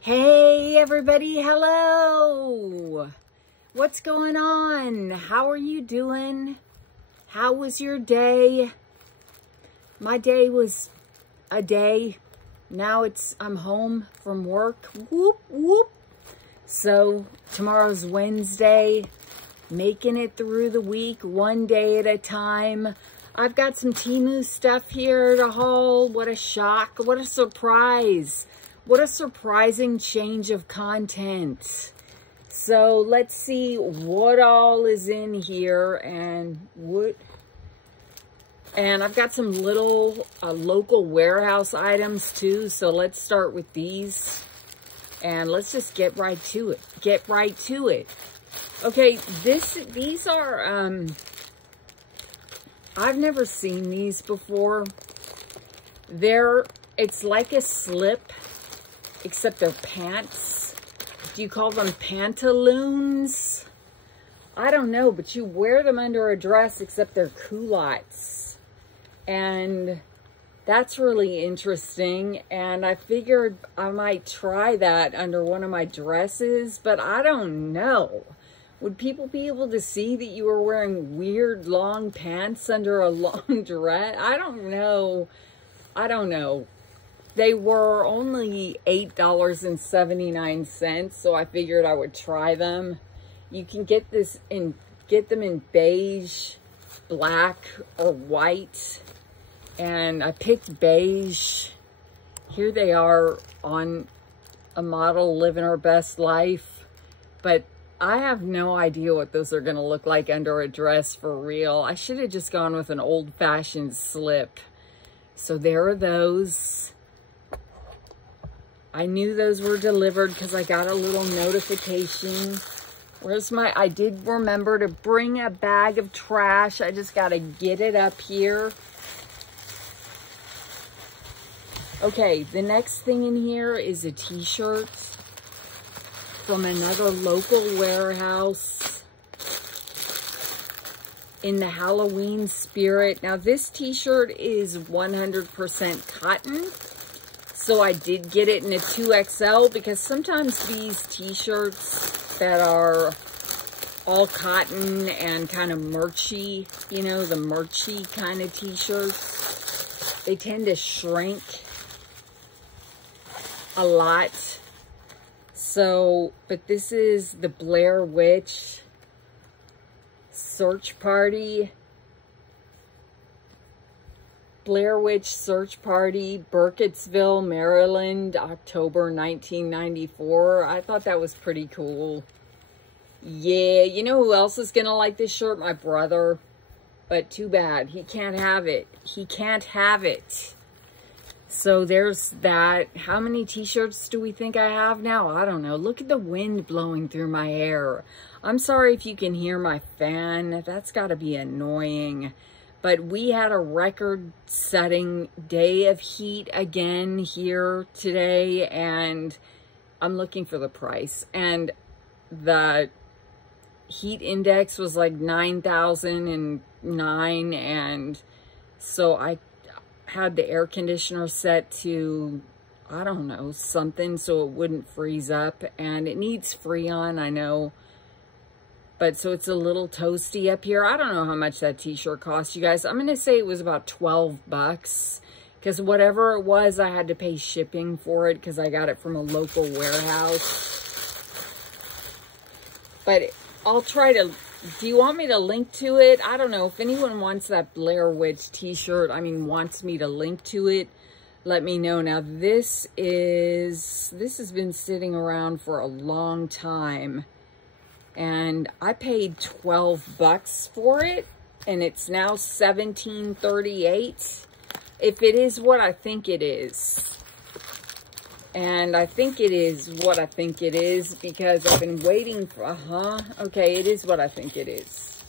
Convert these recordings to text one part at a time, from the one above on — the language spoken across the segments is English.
Hey everybody, hello! What's going on? How are you doing? How was your day? My day was a day. Now I'm home from work. Whoop, whoop. So tomorrow's Wednesday, making it through the week, one day at a time. I've got some TEMU stuff here to haul. What a shock, what a surprise. What a surprising change of content. So let's see what all is in here and I've got some little local warehouse items too. So let's start with these and let's just get right to it. Okay, these are, I've never seen these before. It's like a slip, except they're pants. Do you call them pantaloons? I don't know, but you wear them under a dress, except they're culottes. And that's really interesting. And I figured I might try that under one of my dresses, but I don't know. Would people be able to see that you were wearing weird long pants under a long dress? I don't know. They were only $8.79, so I figured I would try them. You can get them in beige, black, or white. And I picked beige. Here they are on a model living her best life. But I have no idea what those are going to look like under a dress for real. I should have just gone with an old-fashioned slip. So there are those. I knew those were delivered because I got a little notification. I did remember to bring a bag of trash. I just got to get it up here. Okay, the next thing in here is a t-shirt from another local warehouse in the Halloween spirit. Now this t-shirt is 100% cotton. So I did get it in a 2XL because sometimes these t-shirts that are all cotton and kind of merchy, you know, the merchy kind of t-shirts, they tend to shrink a lot. So, but this is the Blair Witch Search Party. Blair Witch Search Party, Burkittsville, Maryland, October 1994. I thought that was pretty cool. Yeah, you know who else is gonna like this shirt? My brother. But too bad, he can't have it. He can't have it. So there's that. How many t-shirts do we think I have now? I don't know. Look at the wind blowing through my hair. I'm sorry if you can hear my fan. That's gotta be annoying. But we had a record-setting day of heat again here today, and I'm looking for the price. And the heat index was like 9,009, and so I had the air conditioner set to, I don't know, something so it wouldn't freeze up. And it needs Freon, I know. But so it's a little toasty up here. I don't know how much that t-shirt cost, you guys. I'm going to say it was about 12 bucks. Because whatever it was, I had to pay shipping for it because I got it from a local warehouse. But I'll try to... Do you want me to link to it? I don't know. If anyone wants that Blair Witch t-shirt, wants me to link to it, let me know. Now, this has been sitting around for a long time. And I paid 12 bucks for it, and it's now $17.38. If it is what I think it is. And I think it is what I think it is because I've been waiting for, okay, it is what I think it is.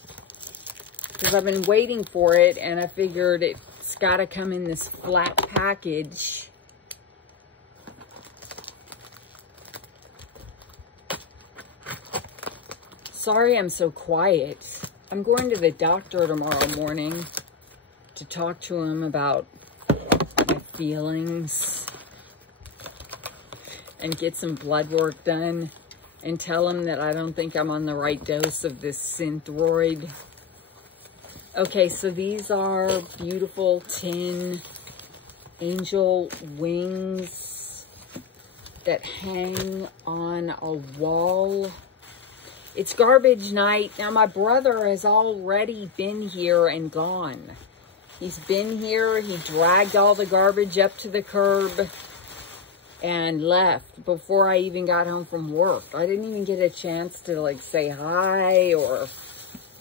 Because I've been waiting for it, and I figured it's got to come in this flat package. Sorry I'm so quiet. I'm going to the doctor tomorrow morning to talk to him about my feelings. and get some blood work done and tell him that I don't think I'm on the right dose of this Synthroid. Okay, so these are beautiful tin angel wings that hang on a wall. It's garbage night. Now, my brother has already been here and gone. He's been here. He dragged all the garbage up to the curb and left before I even got home from work. I didn't even get a chance to, like, say hi or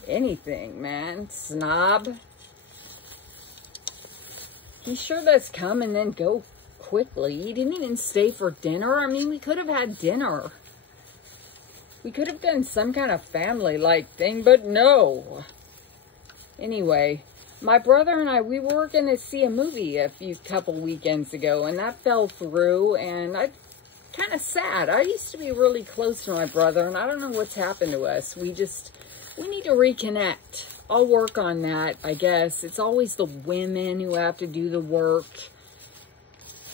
anything, man. Snob. He sure does come and then go quickly. He didn't even stay for dinner. I mean, we could have had dinner. We could have done some kind of family-like thing, but no. Anyway, my brother and I, we were going to see a movie a couple weekends ago, and that fell through, and I'm kind of sad. I used to be really close to my brother, and I don't know what's happened to us. We need to reconnect. I'll work on that, I guess. It's always the women who have to do the work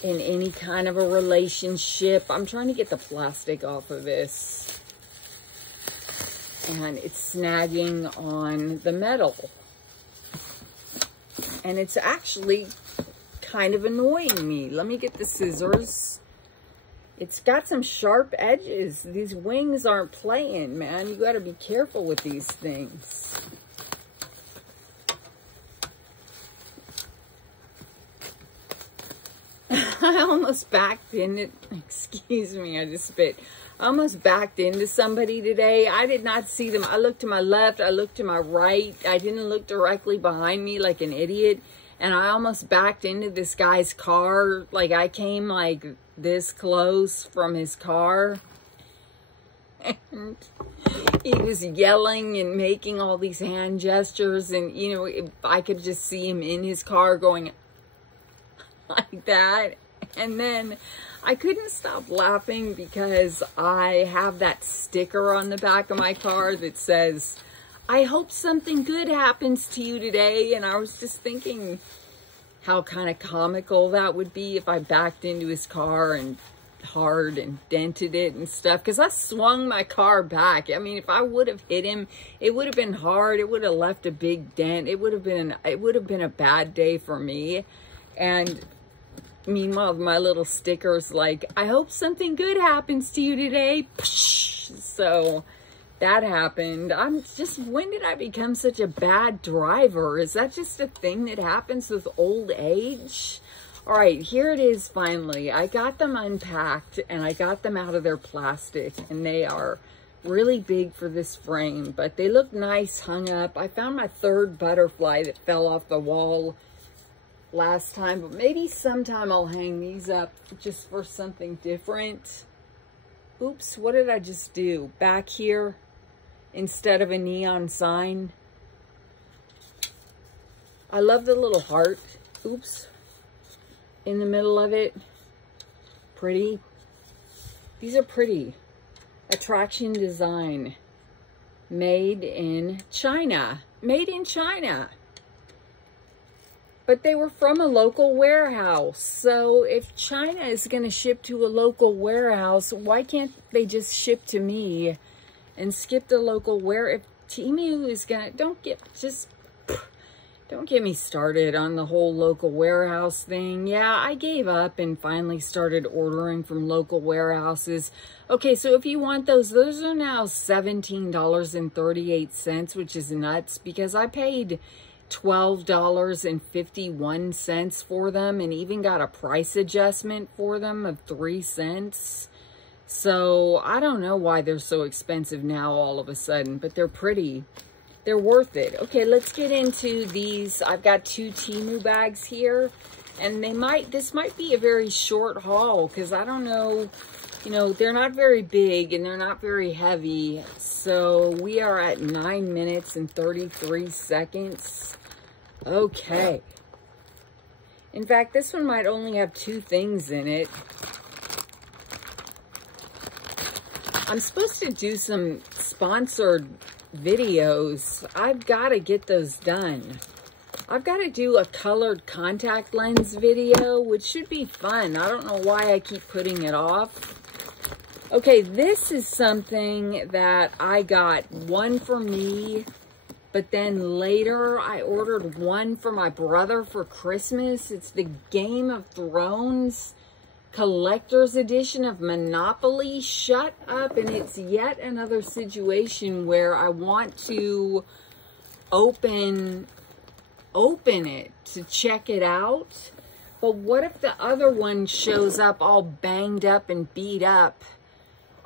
in any kind of a relationship. I'm trying to get the plastic off of this. And it's snagging on the metal. And it's actually kind of annoying me. Let me get the scissors. It's got some sharp edges. These wings aren't playing, man. You got to be careful with these things. I almost backed into, excuse me, I just spit. I almost backed into somebody today. I did not see them. I looked to my left. I looked to my right. I didn't look directly behind me like an idiot. And I almost backed into this guy's car. Like, I came like this close from his car. And he was yelling and making all these hand gestures. And, you know, I could just see him in his car going like that. And then I couldn't stop laughing because I have that sticker on the back of my car that says, I hope something good happens to you today. And I was just thinking how kind of comical that would be if I backed into his car and hard and dented it and stuff. Because I swung my car back. I mean, if I would have hit him, it would have been hard. It would have left a big dent. It would have been a bad day for me. And meanwhile, my little sticker's like, I hope something good happens to you today. So that happened. When did I become such a bad driver? Is that just a thing that happens with old age? All right, here it is finally. I got them unpacked and I got them out of their plastic, and they are really big for this frame, but they look nice hung up. I found my third butterfly that fell off the wall last time, but maybe sometime I'll hang these up just for something different. Oops, what did I just do? Back here, instead of a neon sign. I love the little heart. Oops. In the middle of it. Pretty. These are pretty. Attraction design. Made in China. Made in China. But they were from a local warehouse. So if China is going to ship to a local warehouse, why can't they just ship to me and skip the local warehouse? If TEMU is going to, don't get me started on the whole local warehouse thing. Yeah, I gave up and finally started ordering from local warehouses. Okay, so if you want those are now $17.38, which is nuts because I paid $12.51 for them and even got a price adjustment for them of 3 cents. So I don't know why they're so expensive now all of a sudden, but they're pretty. They're worth it. Okay, let's get into these. I've got 2 TEMU bags here, and this might be a very short haul because I don't know, you know, they're not very big and they're not very heavy. So we are at 9 minutes and 33 seconds. Okay. In fact, this one might only have 2 things in it. I'm supposed to do some sponsored videos. I've got to get those done. I've got to do a colored contact lens video, which should be fun. I don't know why I keep putting it off. Okay, this is something that I got one for me, but then later I ordered one for my brother for Christmas. It's the Game of Thrones Collector's Edition of Monopoly. Shut up. And it's yet another situation where I want to open it to check it out. But what if the other one shows up all banged up and beat up?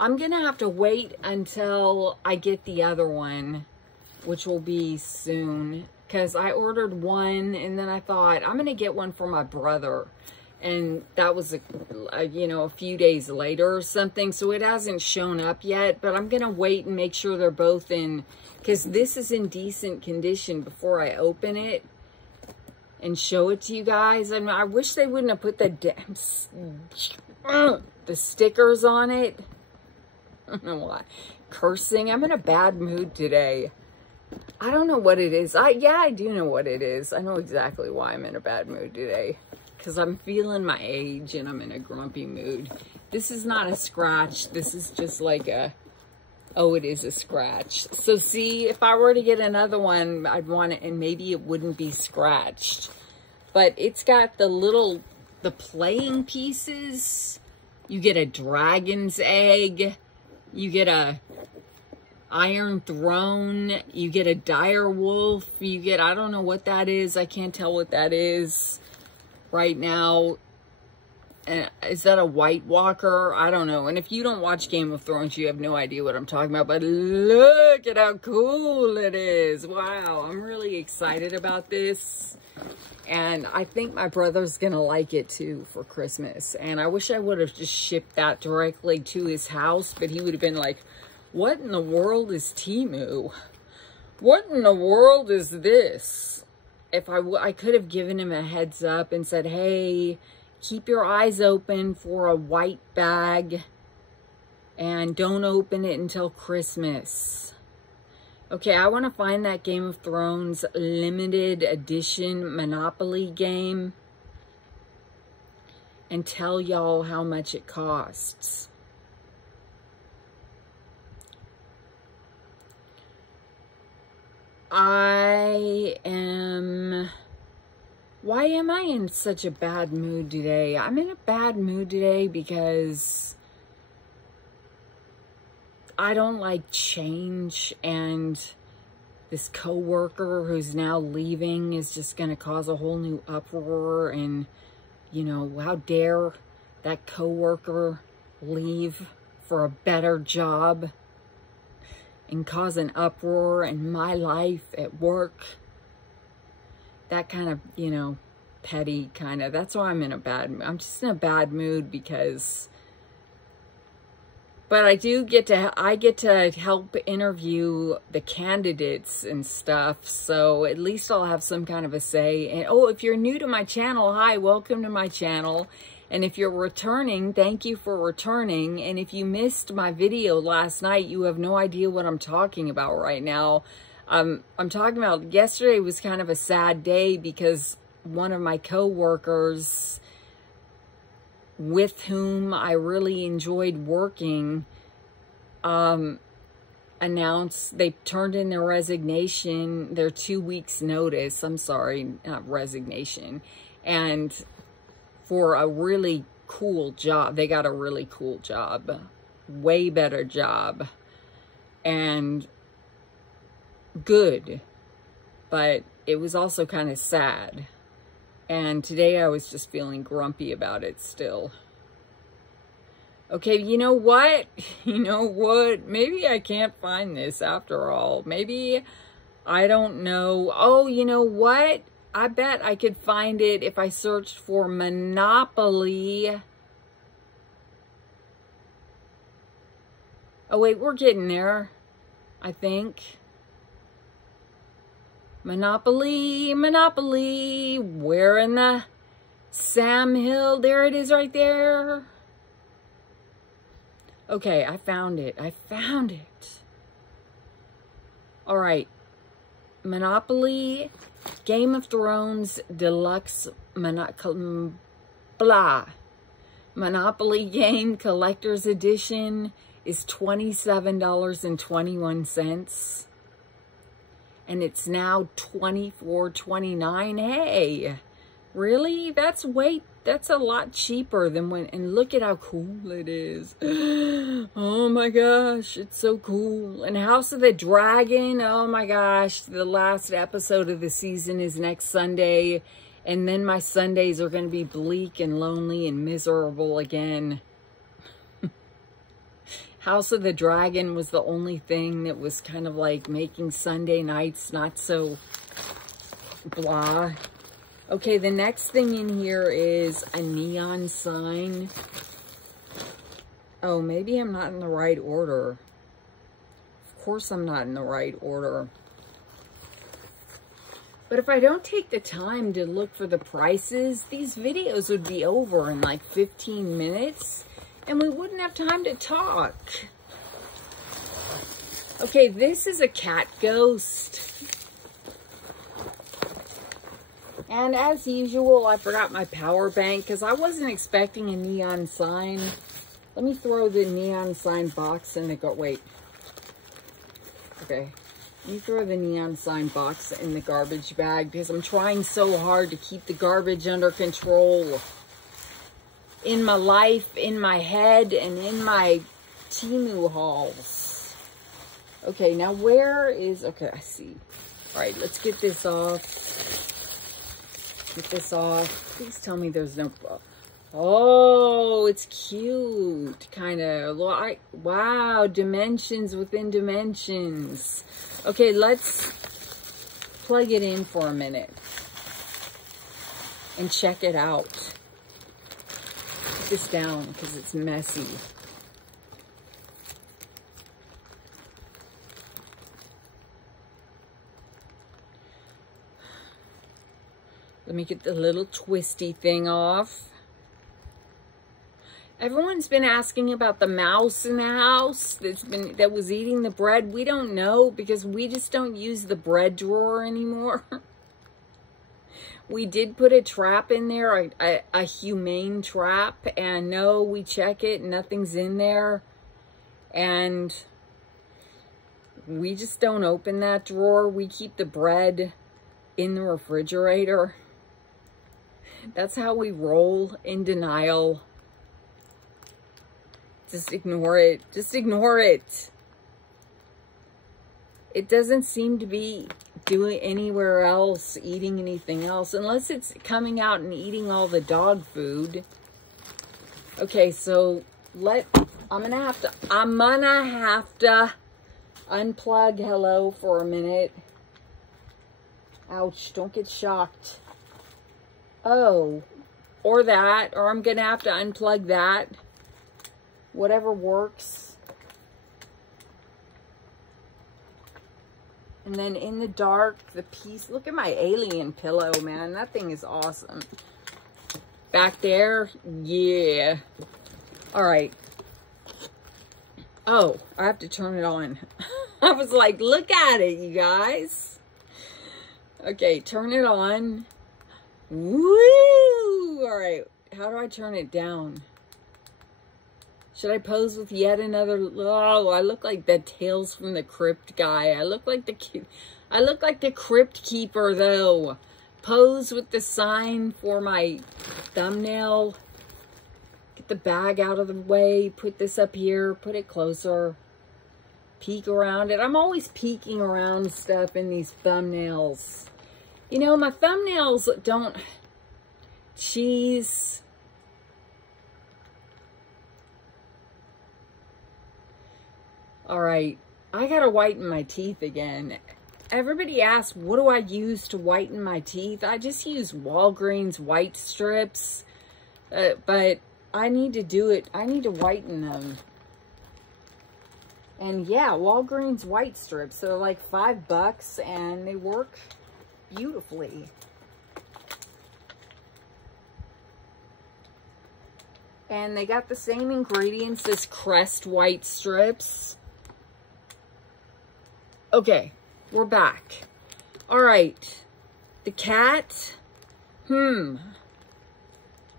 I'm going to have to wait until I get the other one, which will be soon, because I ordered one and then I thought I'm going to get one for my brother. And that was, a few days later or something. So it hasn't shown up yet, but I'm going to wait and make sure they're both in, because this is in decent condition before I open it and show it to you guys. I mean, I wish they wouldn't have put the damn the stickers on it. I don't know why. Cursing. I'm in a bad mood today. I don't know what it is. Yeah, I do know what it is. I know exactly why I'm in a bad mood today. Because I'm feeling my age and I'm in a grumpy mood. This is not a scratch. This is just like a... Oh, it is a scratch. So see, if I were to get another one, I'd want it, and maybe it wouldn't be scratched. But it's got the playing pieces. You get a dragon's egg. You get a Iron Throne. You get a dire wolf. You get, I don't know what that is. I can't tell what that is right now. Is that a White Walker? I don't know. And if you don't watch Game of Thrones, you have no idea what I'm talking about. But look at how cool it is. Wow, I'm really excited about this. And I think my brother's going to like it too for Christmas. And I wish I would have just shipped that directly to his house. But he would have been like, what in the world is TEMU? What in the world is this? If I could have given him a heads up and said, hey, keep your eyes open for a white bag. And don't open it until Christmas. Okay, I want to find that Game of Thrones limited edition Monopoly game and tell y'all how much it costs. Why am I in such a bad mood today? I'm in a bad mood today because I don't like change, and this coworker who's now leaving is just going to cause a whole new uproar. And, you know, how dare that coworker leave for a better job and cause an uproar in my life at work. That kind of, you know, petty kind of, that's why I'm in a bad mood. I'm just in a bad mood because... But I get to help interview the candidates and stuff, so at least I'll have some kind of a say. And oh, if you're new to my channel, hi, welcome to my channel. And if you're returning, thank you for returning. And if you missed my video last night, you have no idea what I'm talking about right now. I'm talking about yesterday was kind of a sad day because one of my co-workers, with whom I really enjoyed working, announced they turned in their resignation, their 2 weeks notice, I'm sorry, not resignation, and for a really cool job. They got a really cool job, way better job, and good, but it was also kind of sad. And today I was just feeling grumpy about it still. Okay, you know what? You know what? Maybe I can't find this after all. Maybe, I don't know. Oh, you know what? I bet I could find it if I searched for Monopoly. Oh, wait, we're getting there, I think. Monopoly, Monopoly, where in the Sam Hill? There it is right there. Okay, I found it. I found it. All right. Monopoly, Game of Thrones, Deluxe, blah. Monopoly game collector's edition is $27.21. And it's now $24.29. Hey, really? That's a lot cheaper than when, and look at how cool it is. Oh my gosh, it's so cool. And House of the Dragon, oh my gosh, the last episode of the season is next Sunday. And then my Sundays are going to be bleak and lonely and miserable again. House of the Dragon was the only thing that was kind of like making Sunday nights not so blah. Okay, the next thing in here is a neon sign. Oh, maybe I'm not in the right order. Of course I'm not in the right order. But if I don't take the time to look for the prices, these videos would be over in like 15 minutes. And we wouldn't have time to talk. Okay, this is a cat ghost. And as usual, I forgot my power bank because I wasn't expecting a neon sign. Let me throw the neon sign box in the wait. Okay. Let me throw the neon sign box in the garbage bag because I'm trying so hard to keep the garbage under control. In my life, in my head, and in my TEMU hauls. Okay, now where is... Okay, I see. All right, let's get this off. Get this off. Please tell me there's no... Oh, it's cute. Kind of. Wow, dimensions within dimensions. Okay, let's plug it in for a minute. And check it out. This down because it's messy. Let me get the little twisty thing off. Everyone's been asking about the mouse in the house that was eating the bread. We don't know because we just don't use the bread drawer anymore. We did put a trap in there, a humane trap, and no, we check it, nothing's in there. And we just don't open that drawer. We keep the bread in the refrigerator. That's how we roll, in denial. Just ignore it. Just ignore it. It doesn't seem to be doing anywhere else, eating anything else, unless it's coming out and eating all the dog food. Okay, so I'm gonna have to unplug Hello for a minute. Ouch, don't get shocked. Oh, or I'm gonna have to unplug that. Whatever works. And then in the dark, the piece, look at my alien pillow, man. That thing is awesome. Back there, yeah. All right. Oh, I have to turn it on. I was like, look at it, you guys. Okay, turn it on. Woo! All right, how do I turn it down? Should I pose with yet another? Oh, I look like the Tales from the Crypt guy. I look like the Crypt Keeper, though. Pose with the sign for my thumbnail. Get the bag out of the way. Put this up here. Put it closer. Peek around it. I'm always peeking around stuff in these thumbnails. You know, my thumbnails don't... Cheese... All right, I gotta whiten my teeth again. Everybody asks, what do I use to whiten my teeth? I just use Walgreens white strips, but I need to do it. I need to whiten them. And yeah, Walgreens white strips. They're like $5 and they work beautifully. And they got the same ingredients as Crest white strips. Okay, we're back. All right, the cat,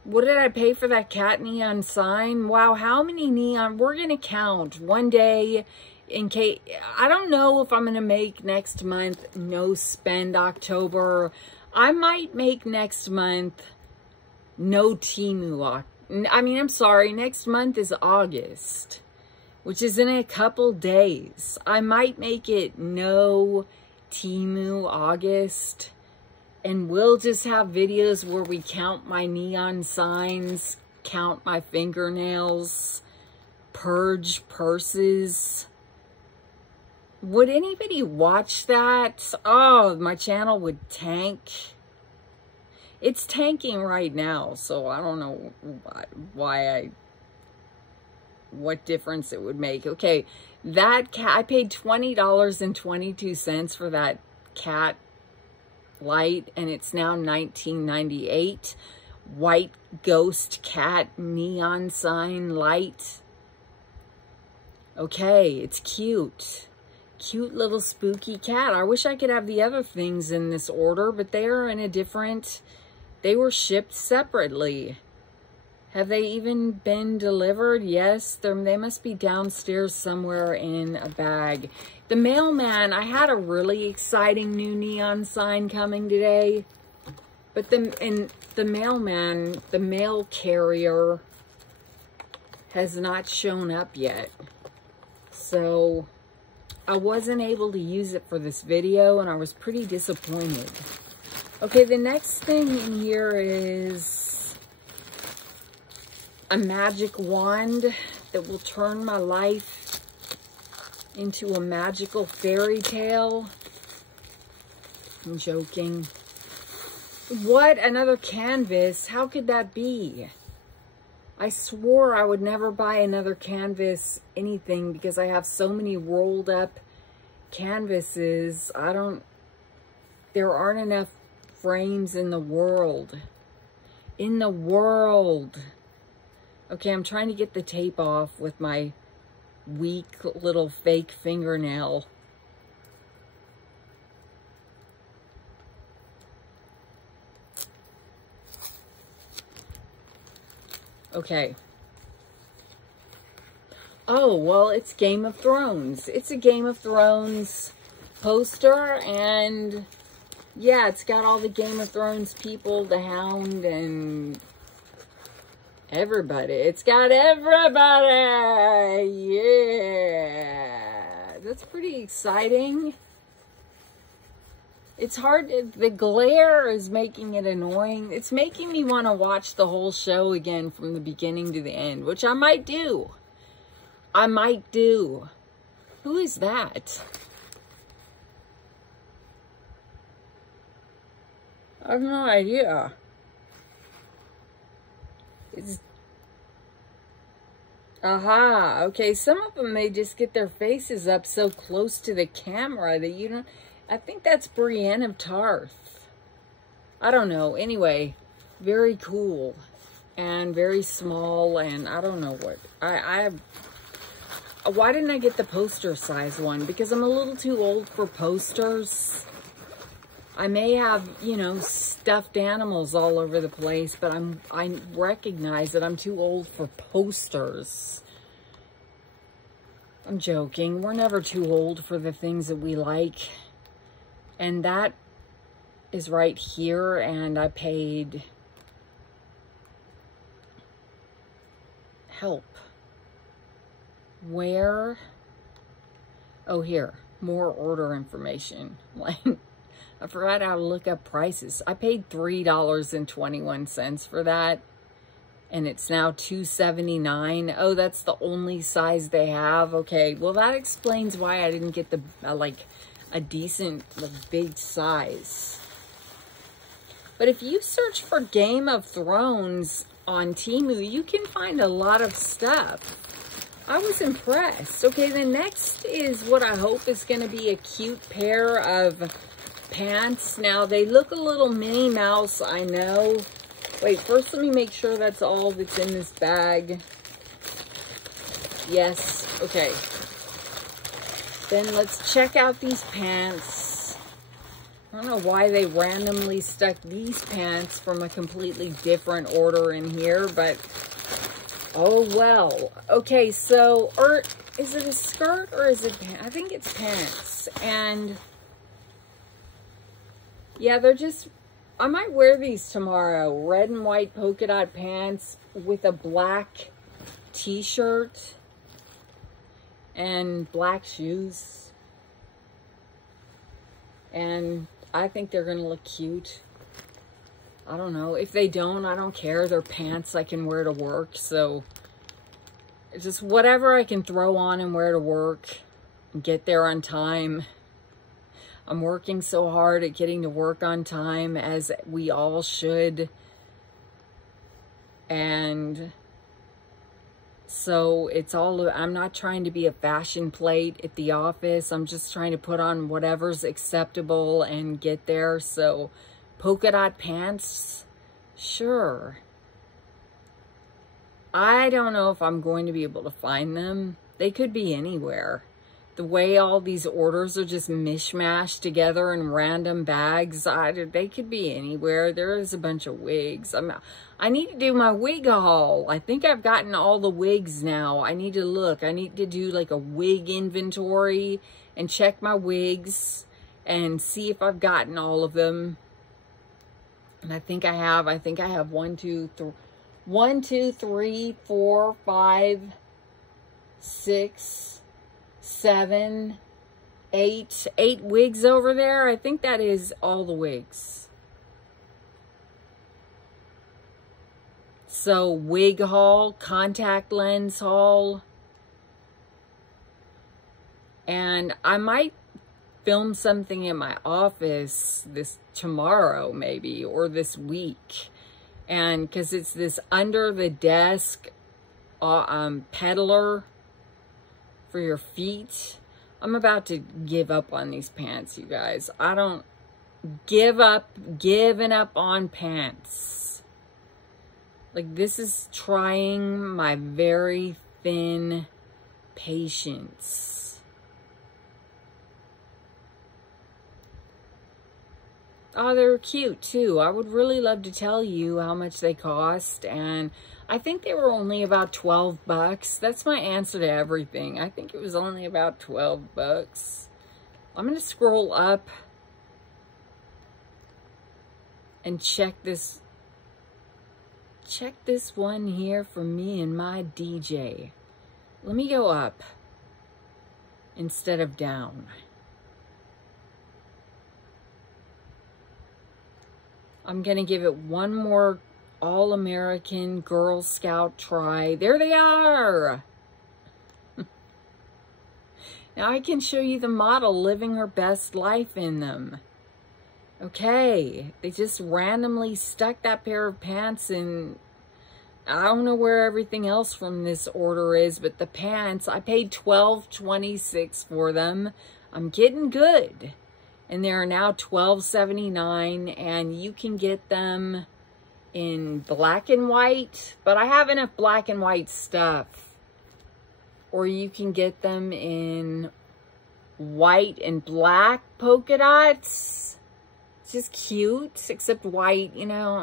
What did I pay for that cat neon sign? Wow, how many neon? We're going to count one day in case. I don't know if I'm going to make next month no spend October. I might make next month no TEMU. I mean, I'm sorry. Next month is August, which is in a couple days. I might make it no TEMU August. And we'll just have videos where we count my neon signs, count my fingernails, purge purses. Would anybody watch that? Oh, my channel would tank. It's tanking right now, so I don't know what difference it would make. Okay, that cat, I paid $20.22 for that cat light, and it's now $19.98. White ghost cat neon sign light. Okay, it's cute. Cute little spooky cat. I wish I could have the other things in this order, but they are in a different, they were shipped separately. Have they even been delivered? Yes, they must be downstairs somewhere in a bag. The mailman, I had a really exciting new neon sign coming today. But the mailman, the mail carrier, has not shown up yet. So I wasn't able to use it for this video, and I was pretty disappointed. Okay, the next thing in here is a magic wand that will turn my life into a magical fairy tale. I'm joking. What? Another canvas? How could that be? I swore I would never buy another canvas anything because I have so many rolled up canvases. There aren't enough frames in the world. Okay, I'm trying to get the tape off with my weak little fake fingernail. Okay. Oh, well, it's Game of Thrones. It's a Game of Thrones poster, and yeah, it's got all the Game of Thrones people, the Hound, and everybody. It's got everybody. Yeah. That's pretty exciting. It's hard. The glare is making it annoying. It's making me want to watch the whole show again from the beginning to the end, which I might do. Who is that? I have no idea. Aha, okay, some of them, they just get their faces up so close to the camera that you don't, I think that's Brienne of Tarth. I don't know, anyway, very cool, and very small, and I don't know what, why didn't I get the poster size one? Because I'm a little too old for posters. I may have, you know, stuffed animals all over the place, but I recognize that I'm too old for posters. I'm joking. We're never too old for the things that we like. And that is right here, and I paid help. Where? Oh, here. More order information. Like, I forgot how to look up prices. I paid $3.21 for that, and it's now $2.79. Oh, that's the only size they have. Okay, well, that explains why I didn't get the like a decent, like, big size. But if you search for Game of Thrones on Temu, you can find a lot of stuff. I was impressed. Okay, the next is what I hope is going to be a cute pair of pants. Now, they look a little Minnie Mouse, I know. Wait, first let me make sure that's all that's in this bag. Yes, okay. Then let's check out these pants. I don't know why they randomly stuck these pants from a completely different order in here, but oh well. Okay, so, or is it a skirt or is it pants? I think it's pants. And yeah, they're just, I might wear these tomorrow. Red and white polka dot pants with a black t-shirt and black shoes. And I think they're going to look cute. I don't know. If they don't, I don't care. They're pants I can wear to work. So, it's just whatever I can throw on and wear to work and get there on time. I'm working so hard at getting to work on time, as we all should. And so it's all, I'm not trying to be a fashion plate at the office. I'm just trying to put on whatever's acceptable and get there. So polka dot pants, sure. I don't know if I'm going to be able to find them. They could be anywhere. The way all these orders are just mishmashed together in random bags, they could be anywhere. There is a bunch of wigs. I need to do my wig haul. I think I've gotten all the wigs now. I need to look. I need to do like a wig inventory and check my wigs and see if I've gotten all of them. And I think I have. I think I have 1, 2, 3, 4, 5, 6, 7, 8 wigs over there. I think that is all the wigs. So wig haul, contact lens haul, and I might film something in my office tomorrow maybe, or this week. And because it's this under the desk peddler for your feet. I'm about to give up on these pants, you guys. I don't giving up on pants. Like, this is trying my very thin patience. Oh, they're cute too. I would really love to tell you how much they cost, and I think they were only about 12 bucks. That's my answer to everything. I think it was only about 12 bucks. I'm going to scroll up and check this one here for me and my DJ. Let me go up instead of down. I'm going to give it one more All-American Girl Scout try. There they are. Now I can show you the model living her best life in them. Okay, they just randomly stuck that pair of pants in. I don't know where everything else from this order is, but the pants, I paid $12.26 for them. I'm getting good. And they are now $12.79, and you can get them in black and white, but I have enough black and white stuff. Or you can get them in white and black polka dots. It's just cute, except white, you know.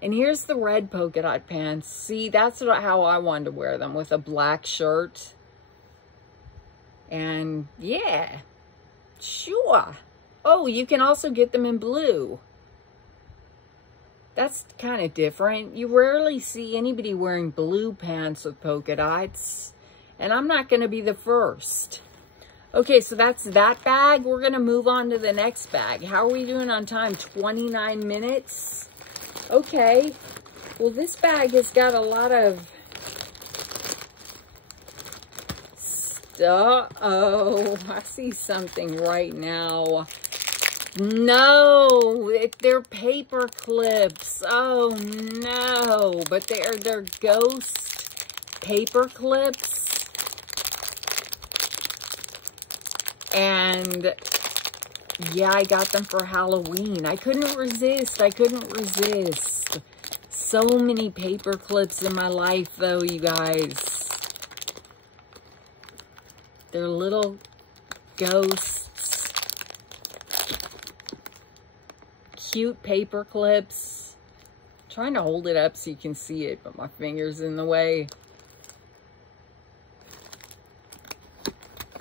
And here's the red polka dot pants. See, that's how I wanted to wear them, with a black shirt. And yeah, sure. Oh, you can also get them in blue. That's kind of different. You rarely see anybody wearing blue pants with polka dots. And I'm not going to be the first. Okay, so that's that bag. We're going to move on to the next bag. How are we doing on time? 29 minutes? Okay. Well, this bag has got a lot of stuff. Oh, I see something right now. No, they're paper clips. Oh no, but they're ghost paper clips. And yeah, I got them for Halloween. I couldn't resist. So many paper clips in my life though, you guys. They're little ghosts. cute paper clips. I'm trying to hold it up so you can see it, but my finger's in the way.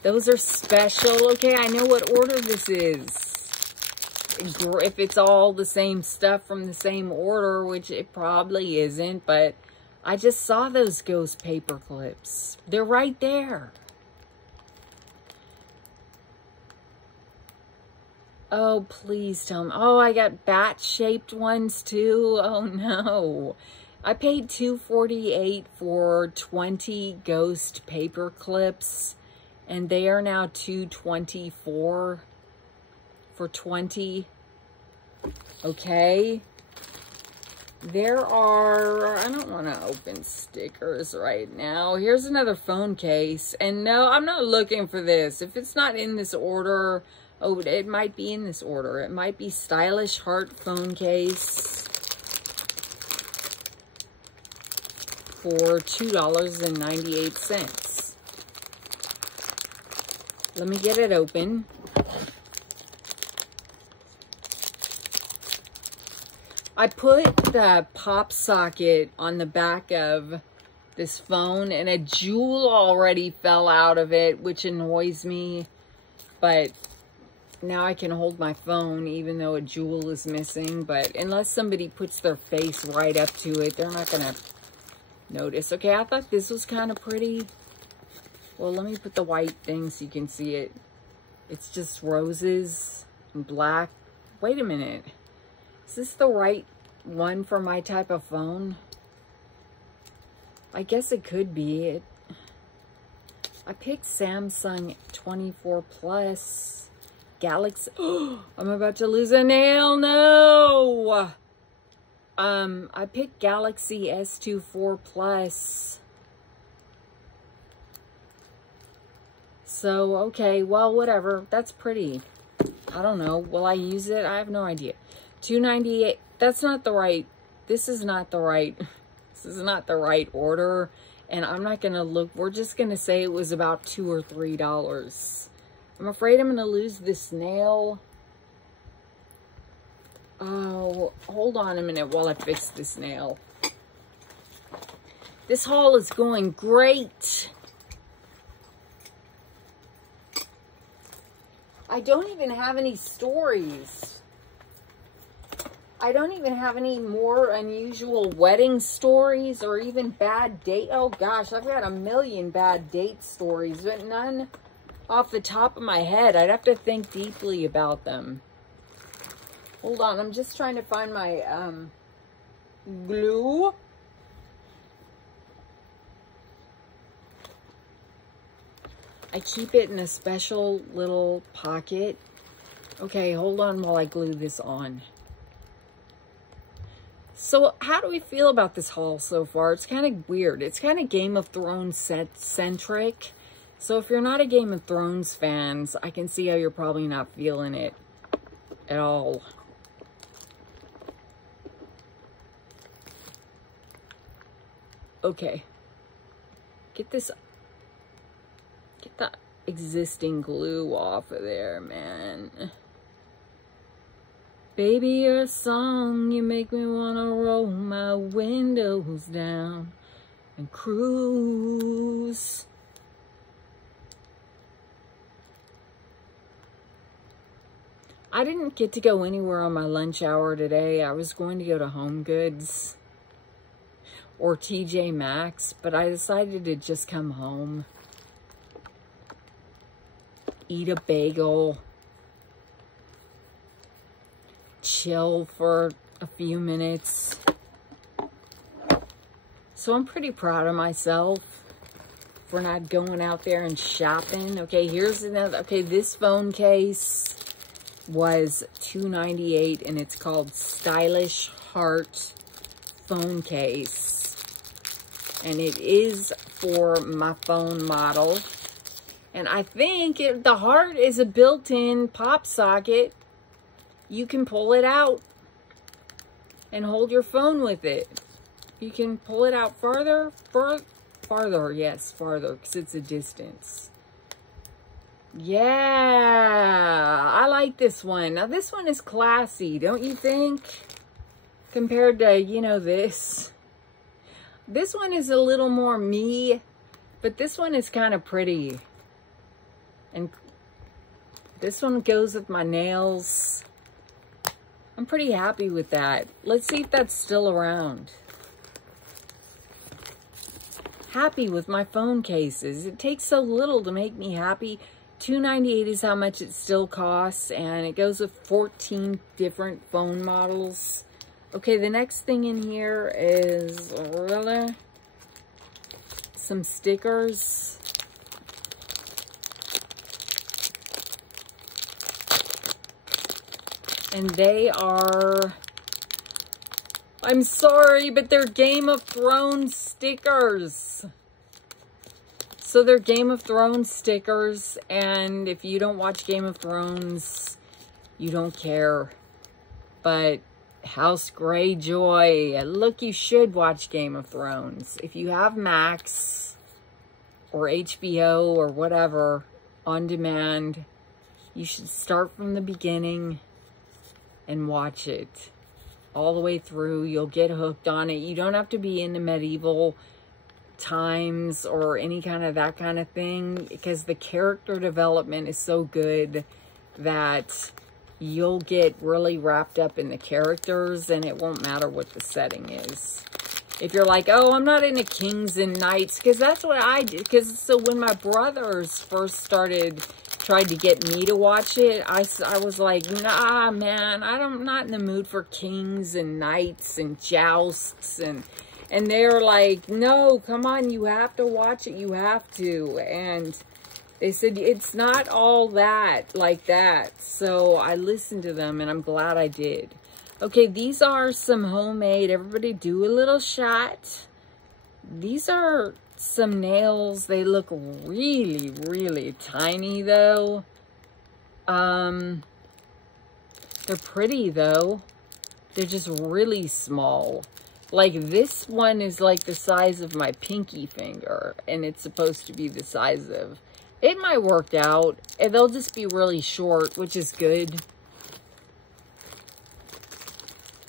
Those are special. Okay, I know what order this is. If it's all the same stuff from the same order, which it probably isn't, but I just saw those ghost paper clips. They're right there. Oh, please tell me. Oh, I got bat-shaped ones too. Oh, no. I paid $2.48 for 20 ghost paper clips, and they are now $2.24 for 20. Okay. There are, I don't want to open stickers right now. Here's another phone case. And no, I'm not looking for this. If it's not in this order, oh, it might be in this order. It might be Stylish Heart phone case for $2.98. Let me get it open. I put the pop socket on the back of this phone, and a jewel already fell out of it, which annoys me. But now I can hold my phone even though a jewel is missing. But unless somebody puts their face right up to it, they're not going to notice. Okay, I thought this was kind of pretty. Well, let me put the white thing so you can see it. It's just roses and black. Wait a minute. Is this the right one for my type of phone? I guess it could be. I picked Samsung 24 Plus. Galaxy. Oh, I'm about to lose a nail. No. I picked Galaxy S24 Plus. So, okay, well, whatever. That's pretty. I don't know. Will I use it? I have no idea. $2.98. That's not the right. This is not the right. This is not the right order. And I'm not going to look. We're just going to say it was about $2 or $3. I'm afraid I'm going to lose this nail. Oh, hold on a minute while I fix this nail. This haul is going great. I don't even have any stories. I don't even have any more unusual wedding stories or even bad date. Oh gosh, I've got a million bad date stories, but none off the top of my head. I'd have to think deeply about them. Hold on, I'm just trying to find my glue. I keep it in a special little pocket. Okay, hold on while I glue this on. So how do we feel about this haul so far? It's kind of weird. It's kind of Game of Thrones centric. So if you're not a Game of Thrones fans, I can see how you're probably not feeling it at all. Okay. Get the existing glue off of there, man. Baby, you're a song, you make me wanna roll my windows down and cruise. I didn't get to go anywhere on my lunch hour today. I was going to go to Home Goods or TJ Maxx, but I decided to just come home, eat a bagel, chill for a few minutes. So I'm pretty proud of myself for not going out there and shopping. Okay, here's another. Okay, this phone case was $2.98 and it's called Stylish Heart phone case. And it is for my phone model. And I think the heart is a built-in pop socket. You can pull it out and hold your phone with it. You can pull it out farther, yes, farther, because it's a distance. Yeah, I like this one. Now, this one is classy, don't you think? Compared to, you know, this. This one is a little more me, but this one is kind of pretty. And this one goes with my nails. I'm pretty happy with that. Let's see if that's still around. Happy with my phone cases. It takes so little to make me happy. $2.98 is how much it still costs, and it goes with 14 different phone models. Okay, the next thing in here is really some stickers. And they are, I'm sorry, but they're Game of Thrones stickers. So they're Game of Thrones stickers, and if you don't watch Game of Thrones, you don't care. But House Greyjoy, look, you should watch Game of Thrones. If you have Max or HBO or whatever on demand, you should start from the beginning and watch it all the way through. You'll get hooked on it. You don't have to be into medieval times or any kind of that kind of thing, because the character development is so good that you'll get really wrapped up in the characters, and it won't matter what the setting is. If you're like, oh, I'm not into kings and knights, because that's what I did. Because so when my brothers first tried to get me to watch it, I was like, nah, man, I'm not in the mood for kings and knights and jousts, and they're like, no, come on, you have to watch it, you have to. And they said, it's not all that, like that. So I listened to them, and I'm glad I did. Okay, these are some homemade, everybody do a little shot. These are some nails. They look really, really tiny, though. They're pretty, though. They're just really small. Like, this one is like the size of my pinky finger, and it's supposed to be the size of... It might work out, and they'll just be really short, which is good.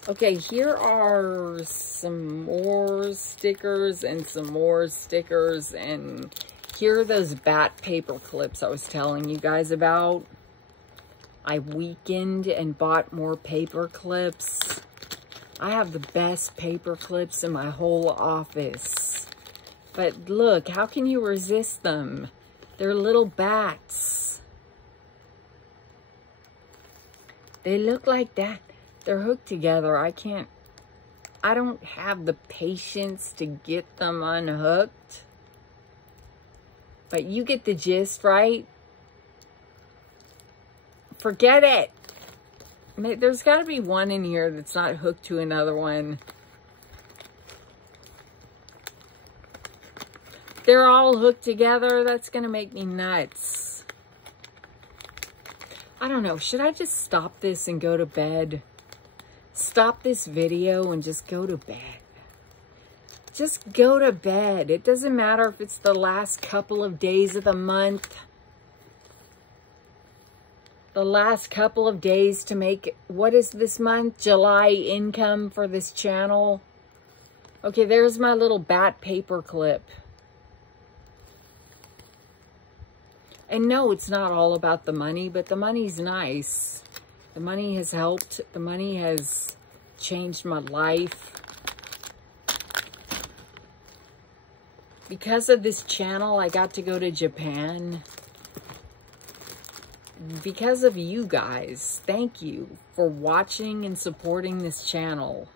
Okay, here are some more stickers and some more stickers, and here are those bat paper clips I was telling you guys about. I weakened and bought more paper clips. I have the best paper clips in my whole office. But look, how can you resist them? They're little bats. They look like that. They're hooked together. I don't have the patience to get them unhooked. But you get the gist, right? Forget it. There's got to be one in here that's not hooked to another one. They're all hooked together. That's going to make me nuts. I don't know. Should I just stop this and go to bed? Stop this video and just go to bed. Just go to bed. It doesn't matter if it's the last couple of days of the month. The last couple of days to make, what is this month? July income for this channel. Okay, there's my little bat paper clip. And no, it's not all about the money, but the money's nice. The money has helped. The money has changed my life. Because of this channel, I got to go to Japan. Because of you guys, thank you for watching and supporting this channel.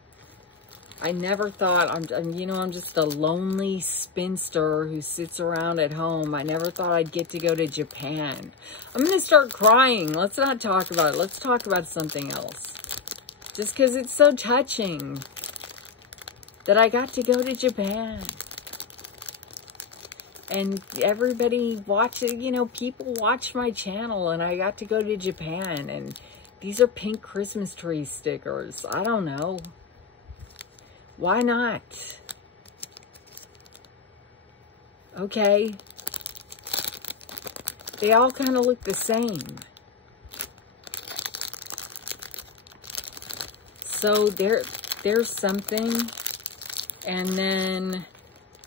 I never thought, I'm just a lonely spinster who sits around at home. I never thought I'd get to go to Japan. I'm going to start crying. Let's not talk about it. Let's talk about something else. Just because it's so touching that I got to go to Japan. And everybody watches, people watch my channel, and I got to go to Japan. And these are pink Christmas tree stickers. I don't know. Why not? Okay. They all kind of look the same. So there's something. And then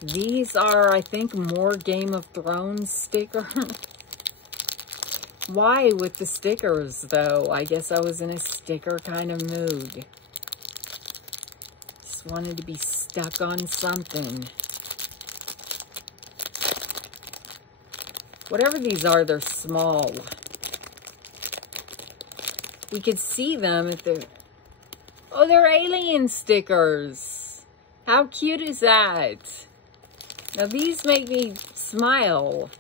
these are, I think, more Game of Thrones stickers. Why with the stickers, though? I guess I was in a sticker kind of mood. Just wanted to be stuck on something. Whatever these are, they're small. We could see them if they're... Oh, they're alien stickers. How cute is that? Now, these make me smile.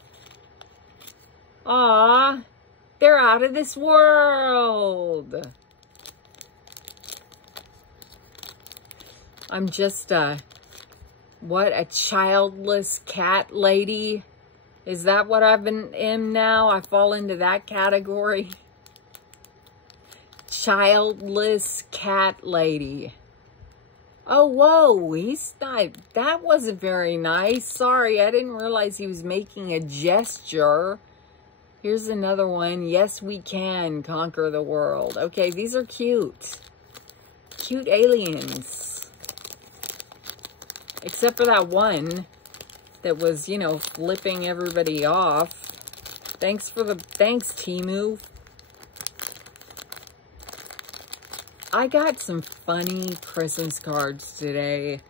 Aw, they're out of this world. I'm just what, a childless cat lady? Is that what I've been in now? I fall into that category. Childless cat lady. Oh, whoa, he's not, that wasn't very nice. Sorry, I didn't realize he was making a gesture. Here's another one. Yes, we can conquer the world. Okay, these are cute. Cute aliens. Except for that one that was, you know, flipping everybody off. Thanks, TEMU. I got some funny Christmas cards today.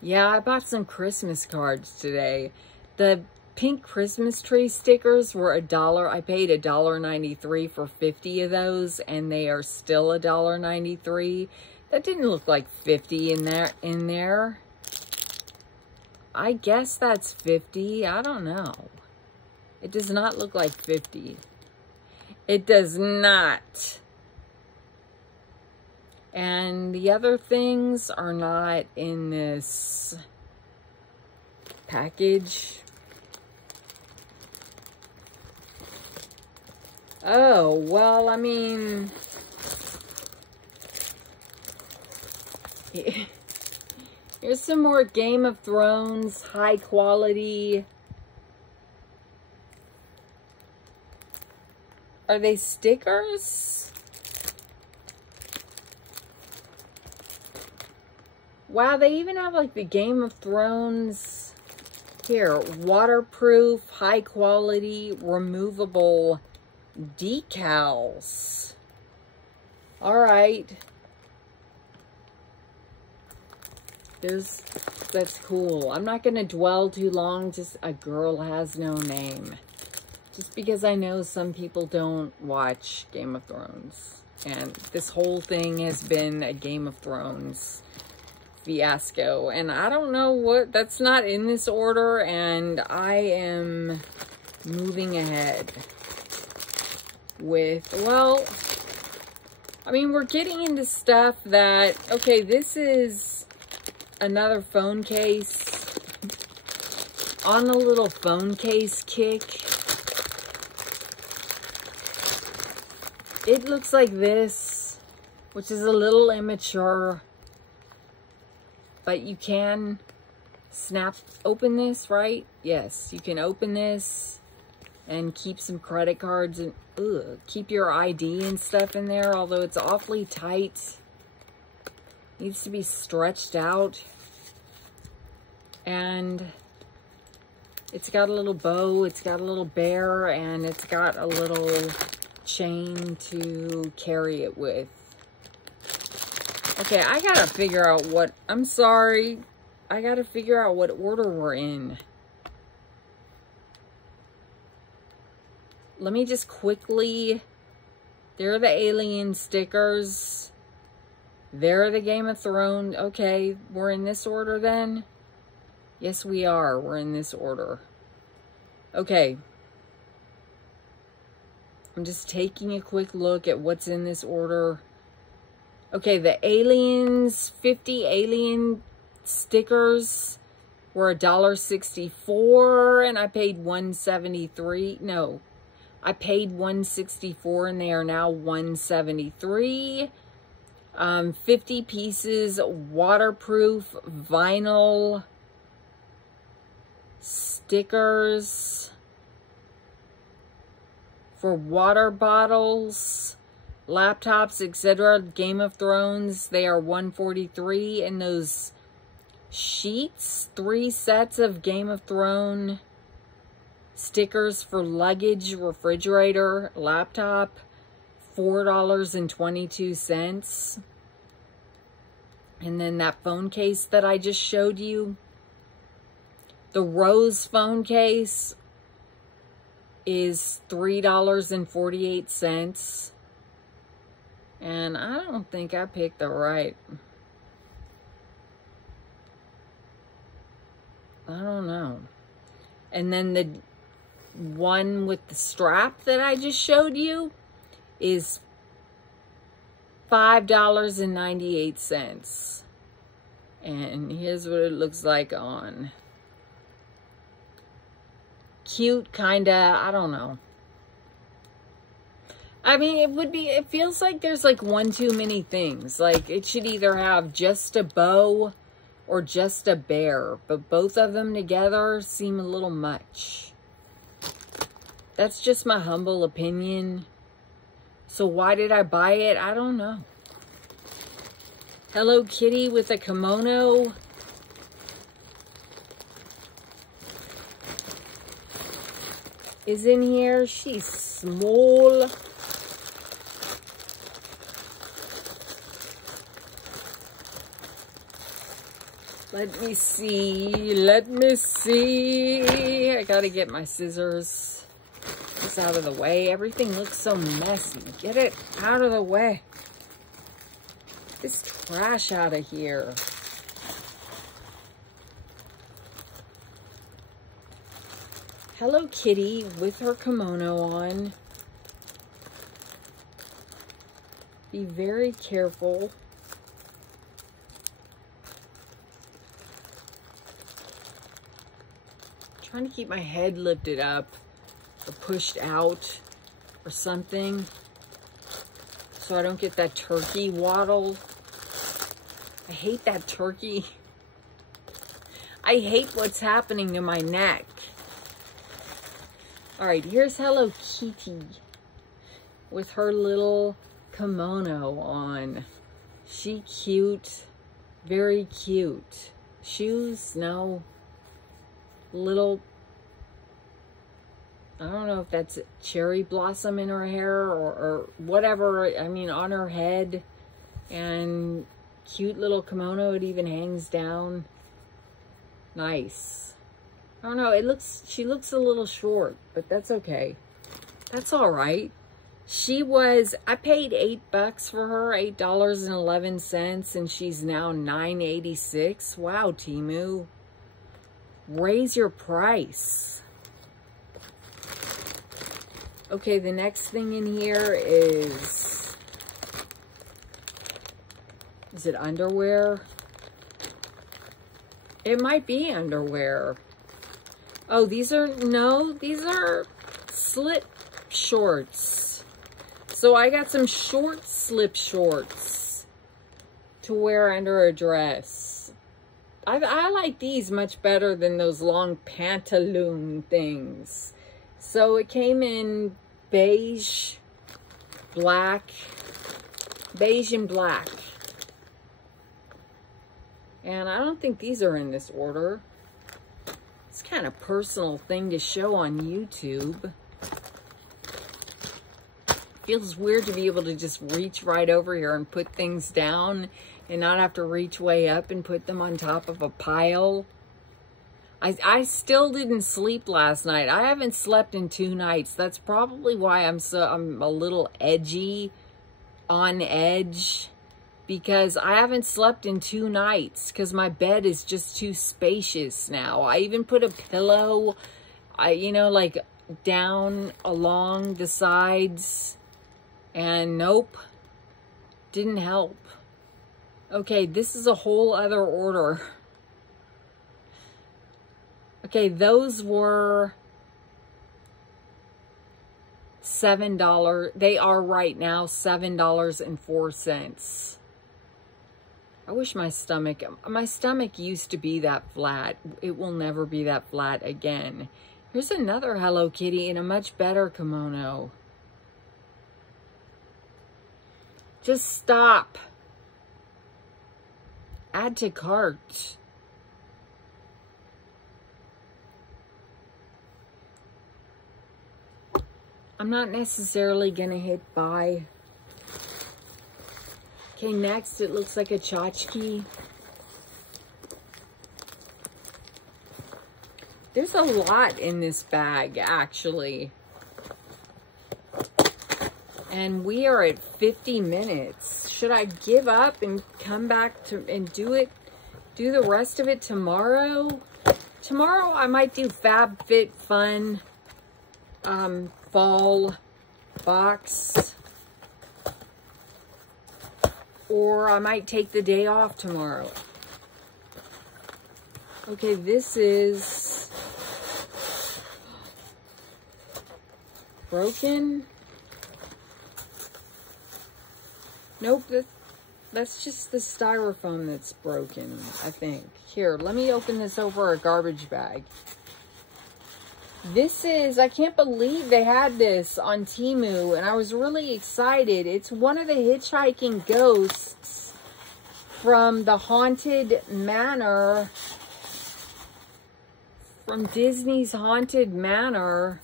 Yeah, I bought some Christmas cards today. The pink Christmas tree stickers were $1. I paid $1.93 for 50 of those, and they are still $1.93. That didn't look like 50 in there. I guess that's 50. I don't know. It does not look like 50. It does not. And the other things are not in this package. Oh, well, I mean... Here's some more Game of Thrones, high quality. Are they stickers? Wow, they even have like the Game of Thrones. Here, waterproof, high quality, removable decals. All right. That's cool. I'm not going to dwell too long. Just A Girl Has No Name. Just because I know some people don't watch Game of Thrones. And this whole thing has been a Game of Thrones fiasco. And I don't know what... That's not in this order. And I am moving ahead with... Well, I mean, we're getting into stuff that... Okay, this is... another phone case. On a little phone case kick. It looks like this, which is a little immature. But you can open this, right? Yes, you can open this and keep some credit cards and keep your ID and stuff in there, although it's awfully tight. Needs to be stretched out. And it's got a little bow, it's got a little bear, and it's got a little chain to carry it with. Okay, I gotta figure out what... I'm sorry. I gotta figure out what order we're in. Let me just quickly... There are the alien stickers. There are the Game of Thrones. Okay, we're in this order then? Yes, we are. We're in this order. Okay. I'm just taking a quick look at what's in this order. Okay, the aliens, 50 alien stickers were $1.64, and I paid $1.73. No, I paid $1.64, and they are now $1.73. 50 pieces waterproof vinyl stickers. for water bottles, laptops, etc. Game of Thrones, they are $143. And those sheets, 3 sets of Game of Thrones stickers for luggage, refrigerator, laptop, $4.22. And then that phone case that I just showed you, the rose phone case, is $3.48. And I don't think I picked the right. I don't know. And then the one with the strap that I just showed you is $5.98. And here's what it looks like on. Cute, kinda, I don't know. I mean, it feels like there's like one too many things. Like, it should either have just a bow or just a bear. But both of them together seem a little much. That's just my humble opinion. So why did I buy it? I don't know. Hello Kitty with a kimono. Is in here. She's small. Let me see. Let me see. I gotta get my scissors. This out of the way. Everything looks so messy. Get it out of the way. This trash out of here. Hello Kitty with her kimono on. Be very careful. Trying to keep my head lifted up or pushed out or something so I don't get that turkey waddle. I hate that turkey. I hate what's happening to my neck. All right, here's Hello Kitty with her little kimono on. She cute, very cute. Shoes, no. Little, I don't know if that's cherry blossom in her hair or whatever. I mean, on her head. And cute little kimono. It even hangs down. Nice. I don't know. She looks a little short, but that's okay. That's all right. I paid $8 for her, $8.11, and she's now $9.86. Wow, Temu. Raise your price. Okay, the next thing in here is it underwear? It might be underwear. Oh, these are slip shorts. So I got some short slip shorts to wear under a dress. I like these much better than those long pantaloon things. So it came in beige, black, beige and black. And I don't think these are in this order. It's kind of personal thing to show on YouTube. Feels weird to be able to just reach right over here and put things down and not have to reach way up and put them on top of a pile. I still didn't sleep last night. I haven't slept in 2 nights. That's probably why I'm a little edgy, on edge, because I haven't slept in 2 nights because my bed is just too spacious now. I even put a pillow, like down along the sides, and nope, didn't help. Okay, this is a whole other order. Okay, those were $7. They are right now $7.04. I wish my stomach used to be that flat. It will never be that flat again. Here's another Hello Kitty in a much better kimono. Just stop. Add to cart. I'm not necessarily gonna hit buy. Okay, next it looks like a tchotchke. There's a lot in this bag, actually. And we are at 50 minutes. Should I give up and come back to and do the rest of it tomorrow? Tomorrow I might do FabFitFun fall box. Or I might take the day off tomorrow. Okay, this is broken. Nope, that's just the styrofoam that's broken, I think. Here, let me open this over a garbage bag. This is, I can't believe they had this on TEMU, and I was really excited. It's one of the hitchhiking ghosts from the Haunted Manor, from Disney's Haunted Manor.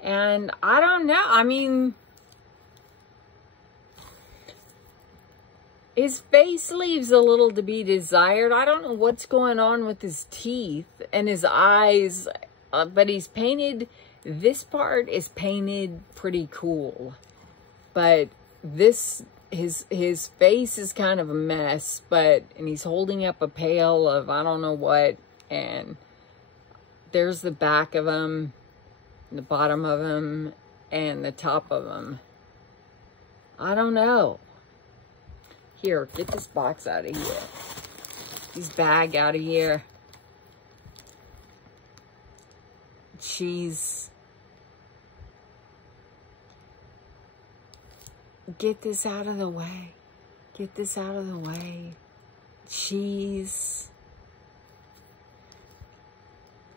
And I don't know, I mean, his face leaves a little to be desired. I don't know what's going on with his teeth and his eyes, but he's painted, this part is painted pretty cool. But this, his face is kind of a mess, and he's holding up a pail of I don't know what, and there's the back of him, the bottom of him, and the top of him. I don't know. Here, get this box out of here. This bag out of here. Jeez. Get this out of the way. Get this out of the way. Jeez.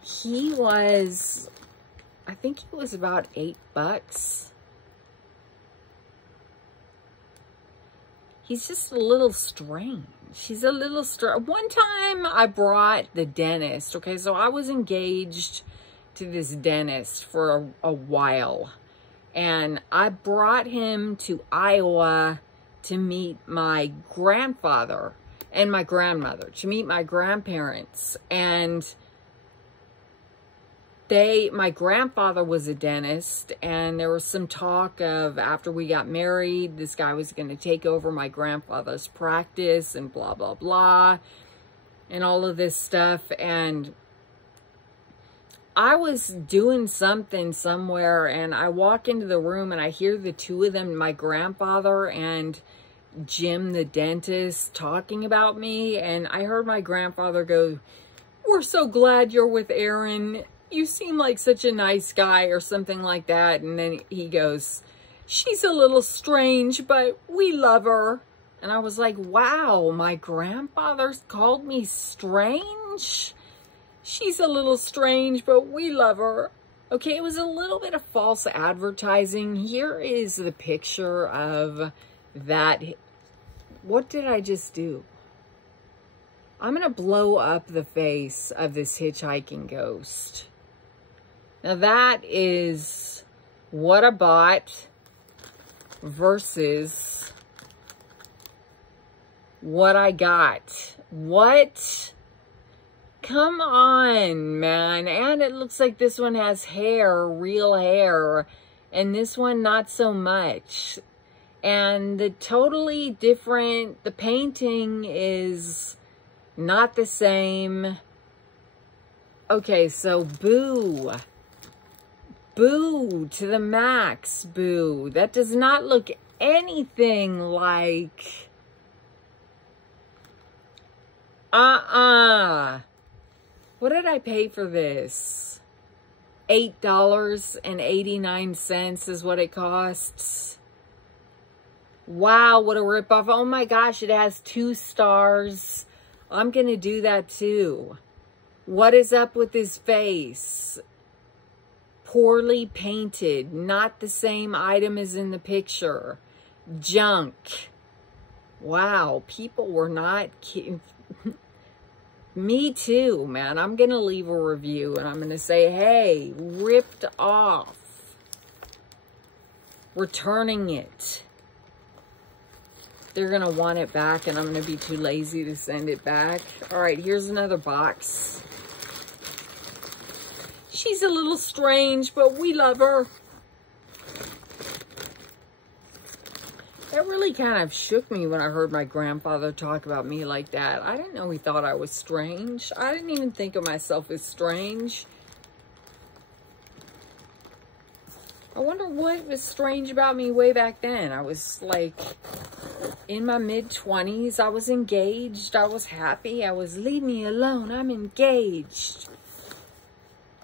He was, I think he was about $8. He's just a little strange. He's a little strange. One time I brought the dentist. Okay, so I was engaged to this dentist for a while. And I brought him to Iowa to meet my grandfather and my grandmother, to meet my grandparents. And my grandfather was a dentist, and there was some talk of after we got married, this guy was going to take over my grandfather's practice and blah, blah, blah, and all of this stuff. And I was doing something somewhere, and I walk into the room and I hear the two of them, my grandfather and Jim the dentist, talking about me. And I heard my grandfather go, "We're so glad you're with Erin. You seem like such a nice guy," or something like that. And then he goes, "She's a little strange, but we love her." And I was like, wow, my grandfather called me strange? She's a little strange, but we love her. Okay, it was a little bit of false advertising. Here is the picture of that. What did I just do? I'm going to blow up the face of this hitchhiking ghost. Now that is what I bought versus what I got. What? Come on, man. And it looks like this one has hair, real hair, and this one not so much. And the totally different, the painting is not the same. Okay, so boo. Boo to the max, boo. That does not look anything like... What did I pay for this? $8.89 is what it costs. Wow, what a ripoff. Oh my gosh, it has 2 stars. I'm going to do that too. What is up with his face? Poorly painted. Not the same item as in the picture. junk. Wow, people were not kidding. Me too, man. I'm going to leave a review and I'm going to say, hey, ripped off. Returning it. They're going to want it back and I'm going to be too lazy to send it back. All right, here's another box. She's a little strange, but we love her. That really kind of shook me when I heard my grandfather talk about me like that. I didn't know he thought I was strange. I didn't even think of myself as strange. I wonder what was strange about me way back then. I was like in my mid-20s. I was engaged. I was happy. I was, leave me alone. I'm engaged.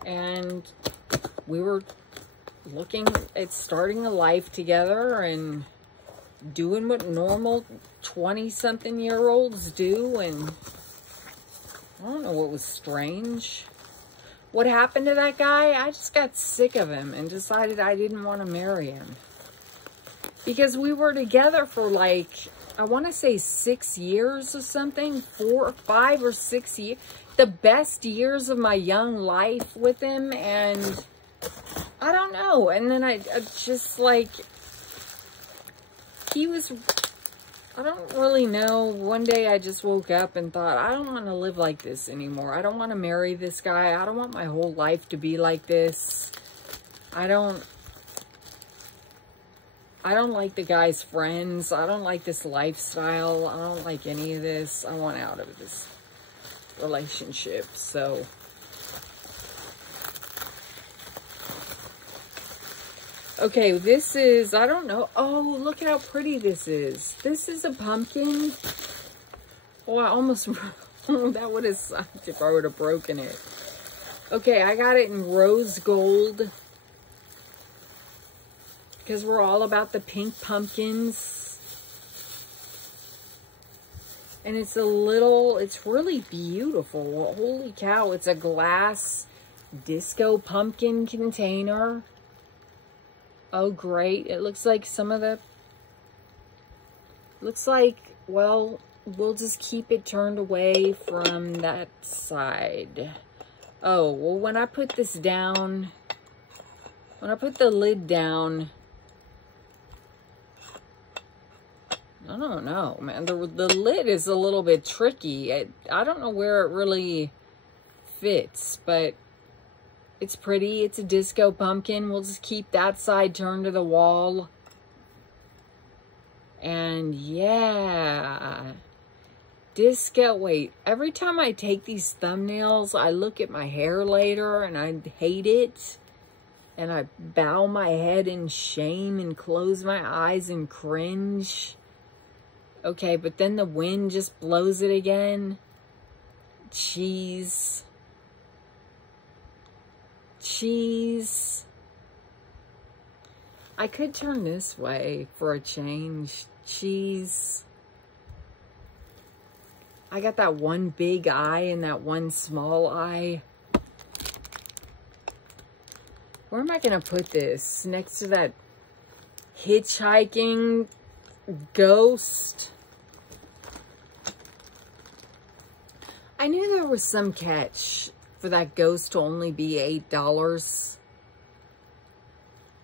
And we were looking at starting a life together and doing what normal 20-something-year-olds do, and I don't know what was strange. What happened to that guy? I just got sick of him and decided I didn't want to marry him. Because we were together for like, I want to say 6 years or something, 5 or 6 years. The best years of my young life with him, and I don't know. And then I just like, he was, I don't really know. One day I just woke up and thought, I don't want to live like this anymore. I don't want to marry this guy. I don't want my whole life to be like this. I don't like the guy's friends. I don't like this lifestyle. I don't like any of this. I want out of this relationship. So okay, this is, I don't know. Oh, look at how pretty this is. This is a pumpkin. Oh, I almost, that would have sucked if I would have broken it. Okay, I got it in rose gold. Because we're all about the pink pumpkins. And it's a little, it's really beautiful. Holy cow, it's a glass disco pumpkin container. Oh, great. It looks like some of the, looks like, well, we'll just keep it turned away from that side. Oh, well, when I put this down, when I put the lid down, I don't know, man. The lid is a little bit tricky. I don't know where it really fits, but it's pretty. It's a disco pumpkin. We'll just keep that side turned to the wall. And yeah, disco. Wait, every time I take these thumbnails, I look at my hair later and I hate it. And I bow my head in shame and close my eyes and cringe. Okay, but then the wind just blows it again. Cheese. Cheese. I could turn this way for a change. Cheese. I got that one big eye and that one small eye. Where am I going to put this? Next to that hitchhiking ghost? I knew there was some catch for that ghost to only be $8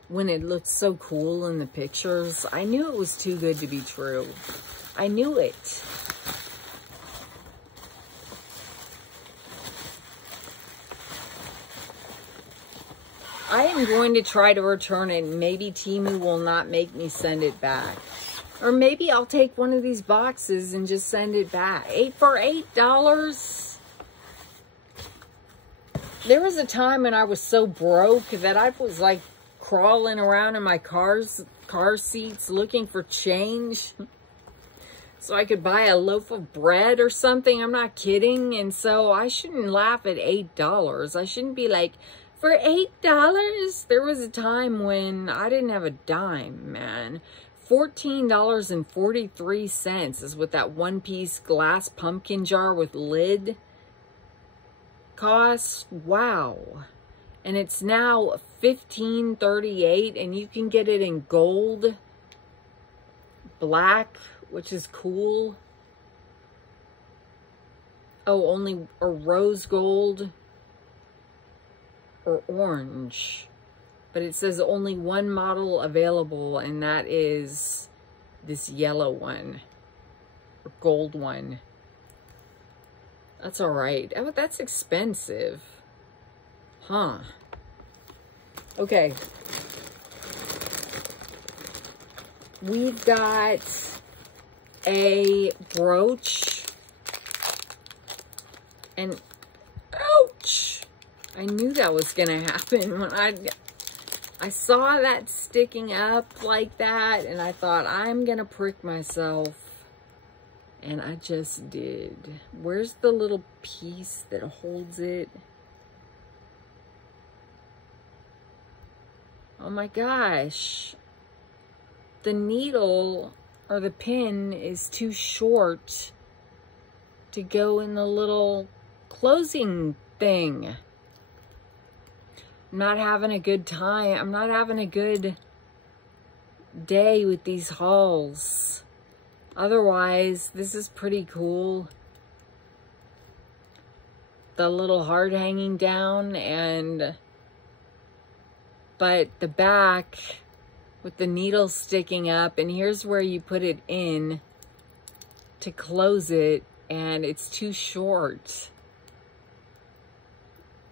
when it looked so cool in the pictures. I knew it was too good to be true. I knew it. I am going to try to return it. Maybe TEMU will not make me send it back. Or maybe I'll take one of these boxes and just send it back. For $8? There was a time when I was so broke that I was like crawling around in my car seats looking for change so I could buy a loaf of bread or something. I'm not kidding. And so I shouldn't laugh at $8. I shouldn't be like, for $8? There was a time when I didn't have a dime, man. $14.43 is what that one-piece glass pumpkin jar with lid costs. Wow. And it's now $15.38, and you can get it in gold. black, which is cool. Oh, only a rose gold or orange. But it says only one model available, and that is this yellow one, or gold one. That's all right. Oh, that's expensive. Huh. Okay. We've got a brooch. And, ouch! I knew that was going to happen when I saw that sticking up like that, and I thought, I'm going to prick myself. And I just did. Where's the little piece that holds it? Oh my gosh. The needle or the pin is too short to go in the little closing thing. I'm not having a good time. I'm not having a good day with these hauls. Otherwise, this is pretty cool. The little heart hanging down, but the back with the needle sticking up, and here's where you put it in to close it, and it's too short.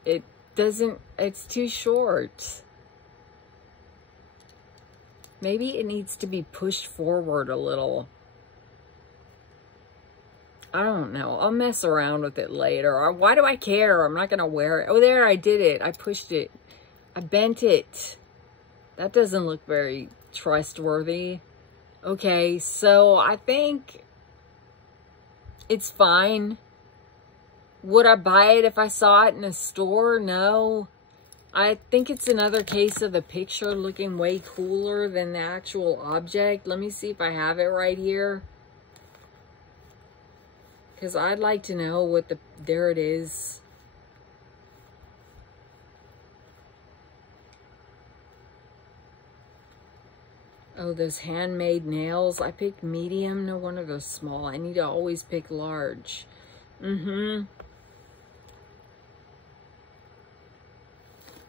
It's too short. Maybe it needs to be pushed forward a little. I don't know. I'll mess around with it later. Why do I care? I'm not going to wear it. Oh, there, I did it. I pushed it. I bent it. That doesn't look very trustworthy. Okay, so I think it's fine. Would I buy it if I saw it in a store? No. I think it's another case of the picture looking way cooler than the actual object. Let me see if I have it right here. Because I'd like to know what there it is. Oh, those handmade nails. I picked medium. No wonder they're small. I need to always pick large.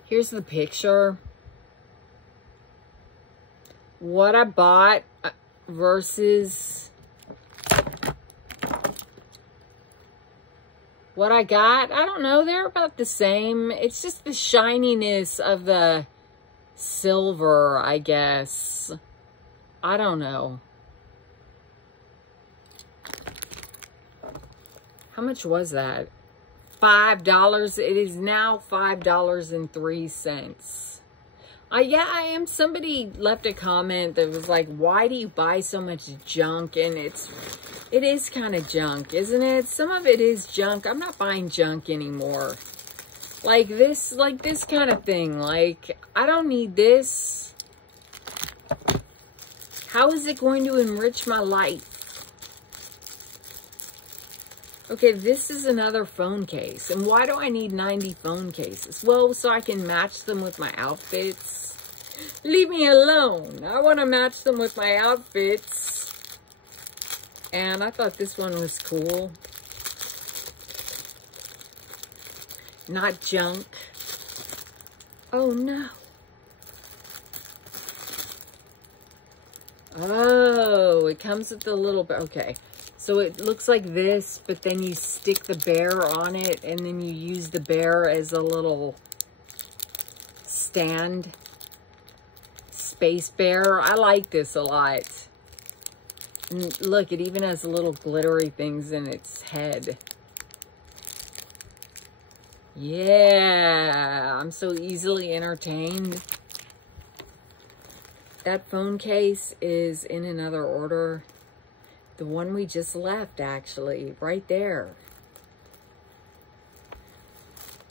Here's the picture. What I bought versus what I got. I don't know. They're about the same. It's just the shininess of the silver, I guess. I don't know. How much was that? $5. It is now $5.03. Yeah, I am. Somebody left a comment that was like, why do you buy so much junk? And it is kind of junk, isn't it? Some of it is junk. I'm not buying junk anymore. Like this kind of thing. Like, I don't need this. How is it going to enrich my life? Okay, this is another phone case. And why do I need 90 phone cases? Well, so I can match them with my outfits. Leave me alone. I want to match them with my outfits. And I thought this one was cool. Not junk. Oh, no. Oh, it comes with the little... Okay. So it looks like this, but then you stick the bear on it, and then you use the bear as a little stand. Space bear. I like this a lot. And look, it even has little glittery things in its head. Yeah, I'm so easily entertained. That phone case is in another order. The one we just left, actually, right there.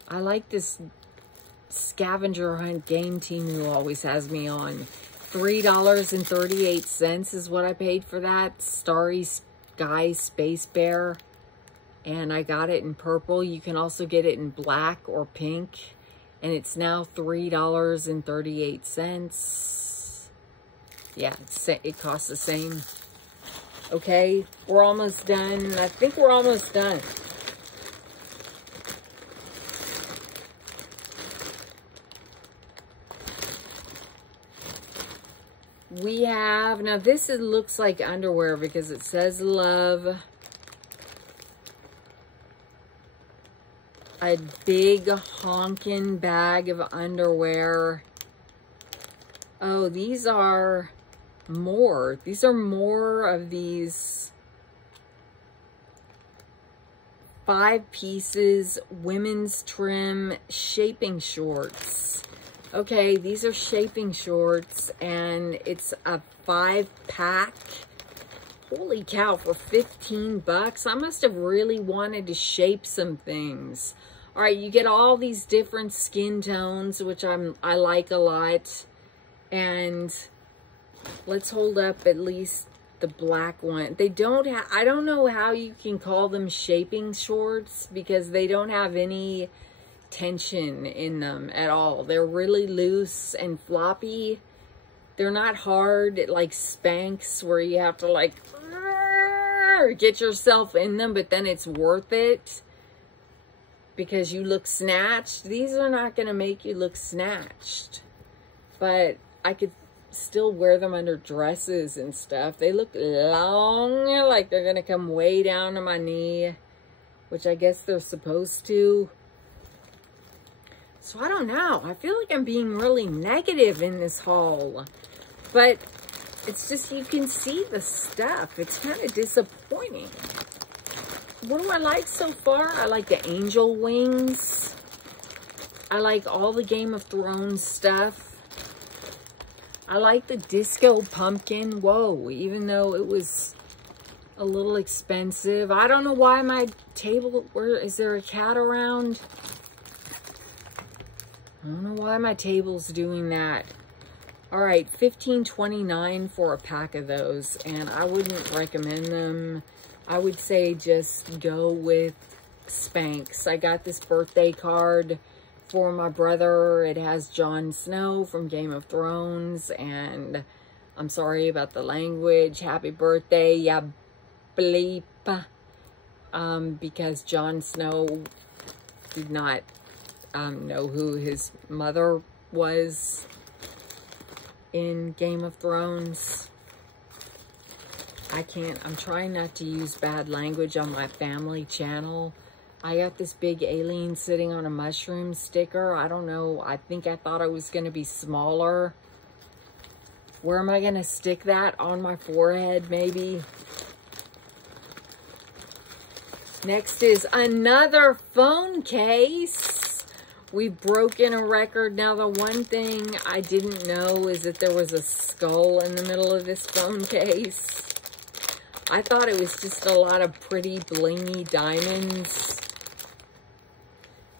I like this scavenger hunt game TEMU always has me on. $3.38 is what I paid for that Starry Sky Space Bear. And I got it in purple. You can also get it in black or pink. And it's now $3.38. Yeah, it costs the same. Okay, we're almost done. I think we're almost done. We have, now this looks like underwear because it says love. A big honking bag of underwear. Oh, these are more. These are more of these 5 pieces women's trim shaping shorts. Okay, these are shaping shorts, and it's a 5-pack. Holy cow, for 15 bucks. I must have really wanted to shape some things. All right, you get all these different skin tones, which I like a lot. And let's hold up at least the black one. They don't have, I don't know how you can call them shaping shorts because they don't have any tension in them at all. They're really loose and floppy. They're not hard like Spanx where you have to like get yourself in them, but then it's worth it because you look snatched. These are not going to make you look snatched, but I could still wear them under dresses and stuff. They look long, like they're going to come way down to my knee, which I guess they're supposed to. So I don't know. I feel like I'm being really negative in this haul. But it's just, you can see the stuff. It's kind of disappointing. What do I like so far? I like the angel wings. I like all the Game of Thrones stuff. I like the disco pumpkin. Whoa, even though it was a little expensive. I don't know why my table, where is there a cat around? I don't know why my table's doing that. All right, $15.29 for a pack of those, and I wouldn't recommend them. I would say just go with Spanx. I got this birthday card for my brother. It has Jon Snow from Game of Thrones, and I'm sorry about the language. Happy birthday, ya bleep. Because Jon Snow did not know who his mother was in Game of Thrones. I'm trying not to use bad language on my family channel. I got this big alien sitting on a mushroom sticker. I don't know. I thought it was going to be smaller. Where am I going to stick that? On my forehead, maybe? Next is another phone case. We've broken a record. Now, the one thing I didn't know is that there was a skull in the middle of this phone case. I thought it was just a lot of pretty blingy diamonds.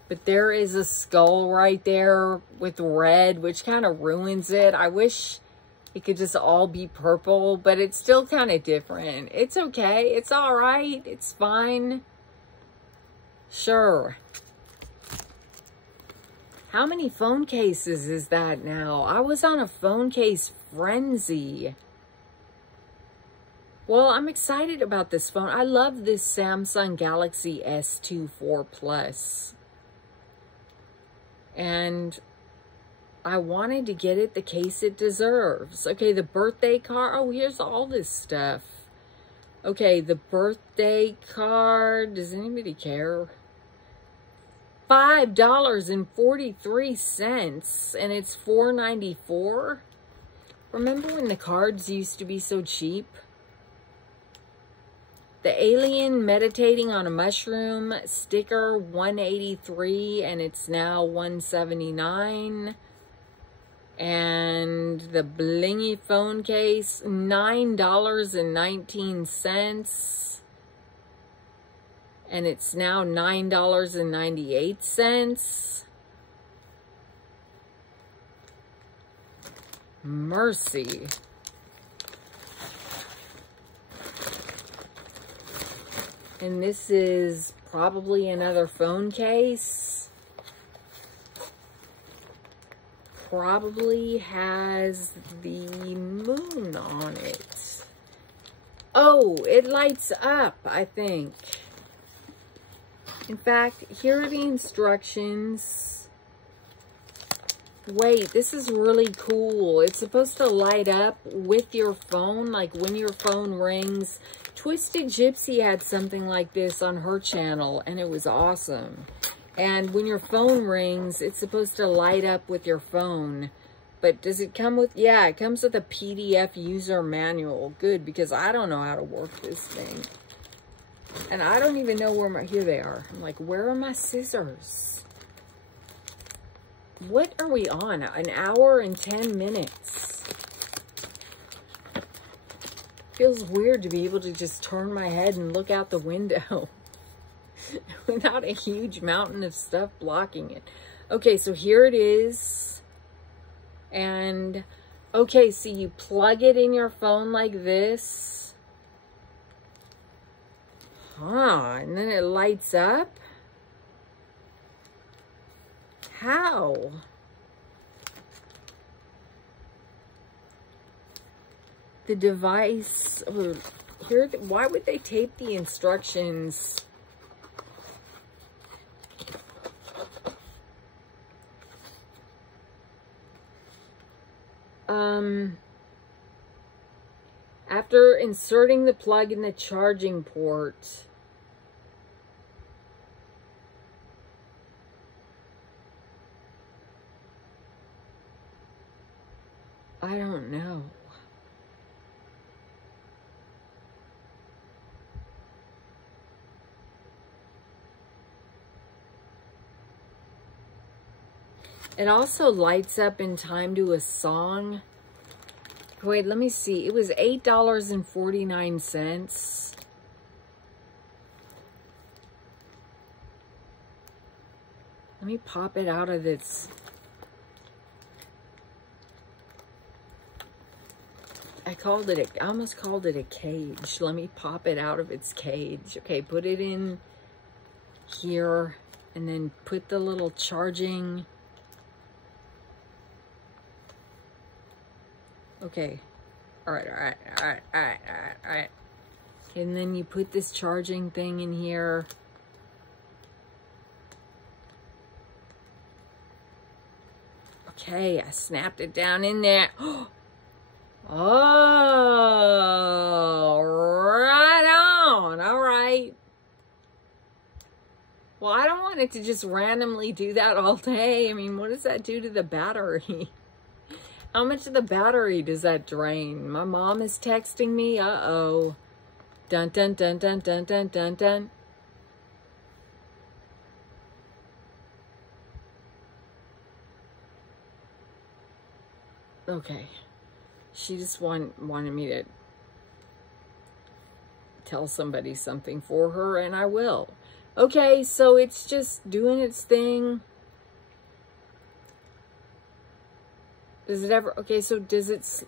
But there is a skull right there with red, which kind of ruins it. I wish it could just all be purple, but it's still kind of different. It's okay. It's all right. It's fine. Sure. How many phone cases is that now? I was on a phone case frenzy. Well, I'm excited about this phone. I love this Samsung Galaxy S2 4 Plus. And I wanted to get it the case it deserves. Okay, the birthday card. Oh, here's all this stuff. Okay, the birthday card. Does anybody care? $5.43, and it's $4.94. Remember when the cards used to be so cheap? The alien meditating on a mushroom sticker, $183, and it's now $179. And the blingy phone case, $9.19. And it's now $9.98. Mercy. And this is probably another phone case. Probably has the moon on it. Oh, it lights up, I think. In fact, here are the instructions. Wait, this is really cool. It's supposed to light up with your phone, like when your phone rings. Twisted Gypsy had something like this on her channel, and it was awesome. And when your phone rings, it's supposed to light up with your phone. But does it come with, yeah, it comes with a PDF user manual. Good, because I don't know how to work this thing. And I don't even know where my, here they are. I'm like, where are my scissors? What are we on? An hour and 10 minutes. Feels weird to be able to just turn my head and look out the window without a huge mountain of stuff blocking it. Okay, so here it is. And, okay, so you plug it in your phone like this. Huh, and then it lights up? How? The device, oh, here, why would they tape the instructions? After inserting the plug in the charging port, I don't know. It also lights up in time to a song. Wait, let me see. It was $8.49. Let me pop it out of its... I almost called it a cage. Let me pop it out of its cage. Okay, put it in here and then put the little charging... Okay. All right. And then you put this charging thing in here. Okay, I snapped it down in there. Oh, right on. All right. Well, I don't want it to just randomly do that all day. I mean, what does that do to the battery? How much of the battery does that drain? My mom is texting me. Uh-oh. Dun, dun, dun, dun, dun, dun, dun, dun. Okay. She just wanted me to tell somebody something for her, and I will. Okay, so it's just doing its thing. Does it ever... Okay, so does it...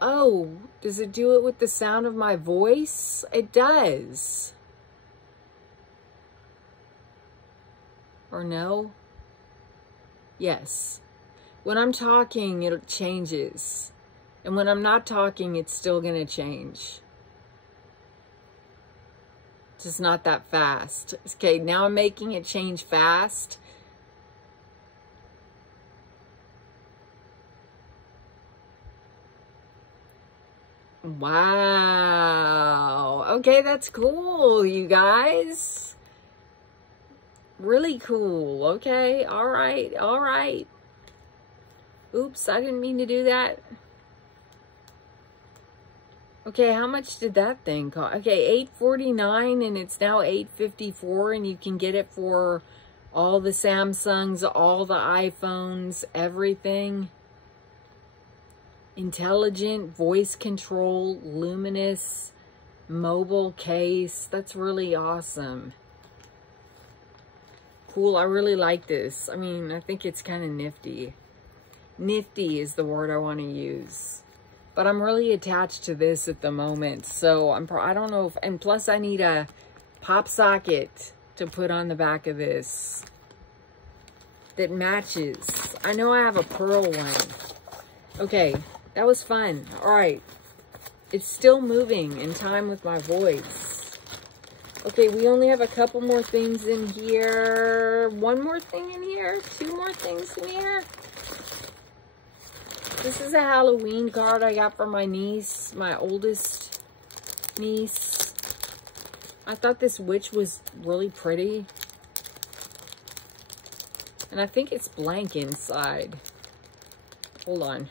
Oh, does it do it with the sound of my voice? It does. Or no? Yes. When I'm talking, it changes. And when I'm not talking, it's still going to change. Just not that fast. Okay, now I'm making it change fast. Wow. Okay, that's cool, you guys. Really cool. Okay, all right, all right. Oops, I didn't mean to do that. Okay, how much did that thing cost? Okay, $8.49 and it's now $8.54 and you can get it for all the Samsungs, all the iPhones, everything. Intelligent, voice control, luminous, mobile case. That's really awesome. Cool, I really like this. I mean, I think it's kind of nifty. Nifty is the word I want to use. But I'm really attached to this at the moment. So I don't know if, and plus I need a pop socket to put on the back of this that matches. I know I have a pearl one. Okay. That was fun. All right. It's still moving in time with my voice. Okay, we only have a couple more things in here. One more thing in here. Two more things in here. This is a Halloween card I got from my niece, my oldest niece. I thought this witch was really pretty. And I think it's blank inside. Hold on.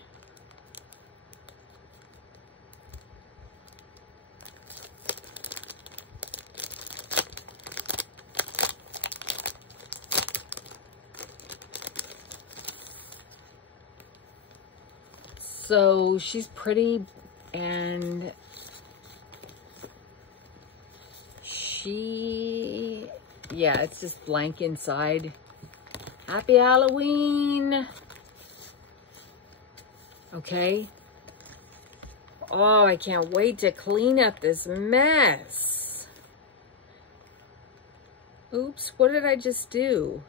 So she's pretty, and yeah, it's just blank inside. Happy Halloween. Okay. Oh, I can't wait to clean up this mess. Oops, what did I just do?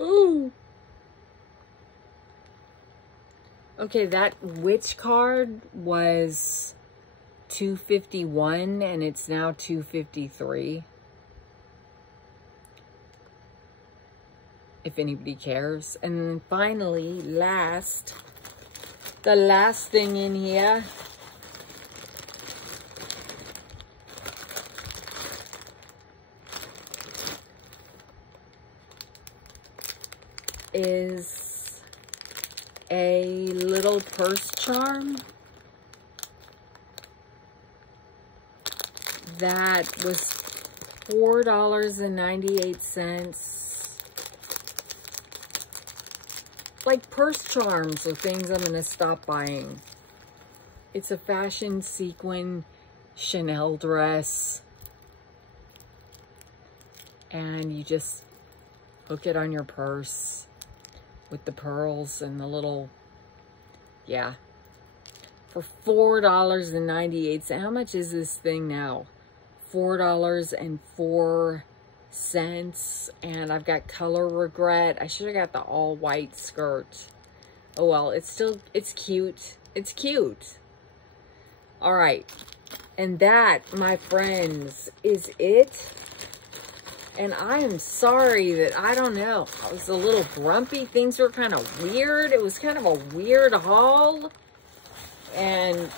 Ooh. Okay, that witch card was $251 and it's now $253. If anybody cares. And then finally, the last thing in here is a little purse charm that was $4.98. Like purse charms are things I'm gonna stop buying. It's a fashion sequin Chanel dress, and you just hook it on your purse with the pearls and the little, yeah, for $4.98. How much is this thing now? $4.04. And I've got color regret. I should have got the all white skirt. Oh well, it's cute. It's cute. All right. And that, my friends, is it. And I am sorry that, I don't know, I was a little grumpy. Things were kind of weird. It was kind of a weird haul. And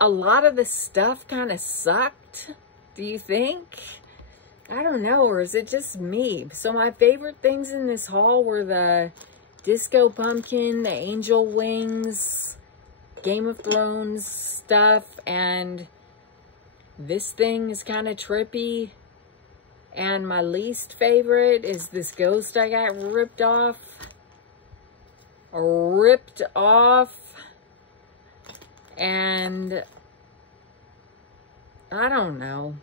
a lot of the stuff kind of sucked. Do you think? I don't know, or is it just me? So my favorite things in this haul were the Disco Pumpkin, the Angel Wings, Game of Thrones stuff, and this thing is kind of trippy. And my least favorite is this ghost I got ripped off. And I don't know.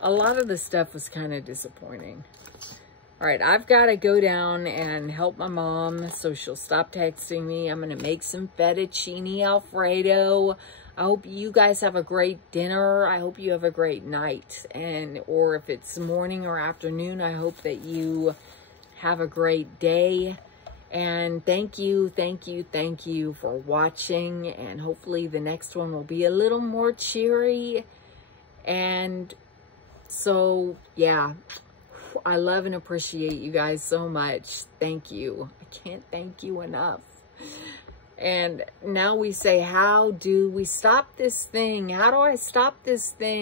A lot of the stuff was kind of disappointing. All right, I've got to go down and help my mom so she'll stop texting me. I'm going to make some fettuccine Alfredo. I hope you guys have a great dinner. I hope you have a great night. Or if it's morning or afternoon, I hope that you have a great day. And thank you for watching. And hopefully the next one will be a little more cheery. And so, yeah, I love and appreciate you guys so much. Thank you. I can't thank you enough. And now we say, how do we stop this thing? How do I stop this thing?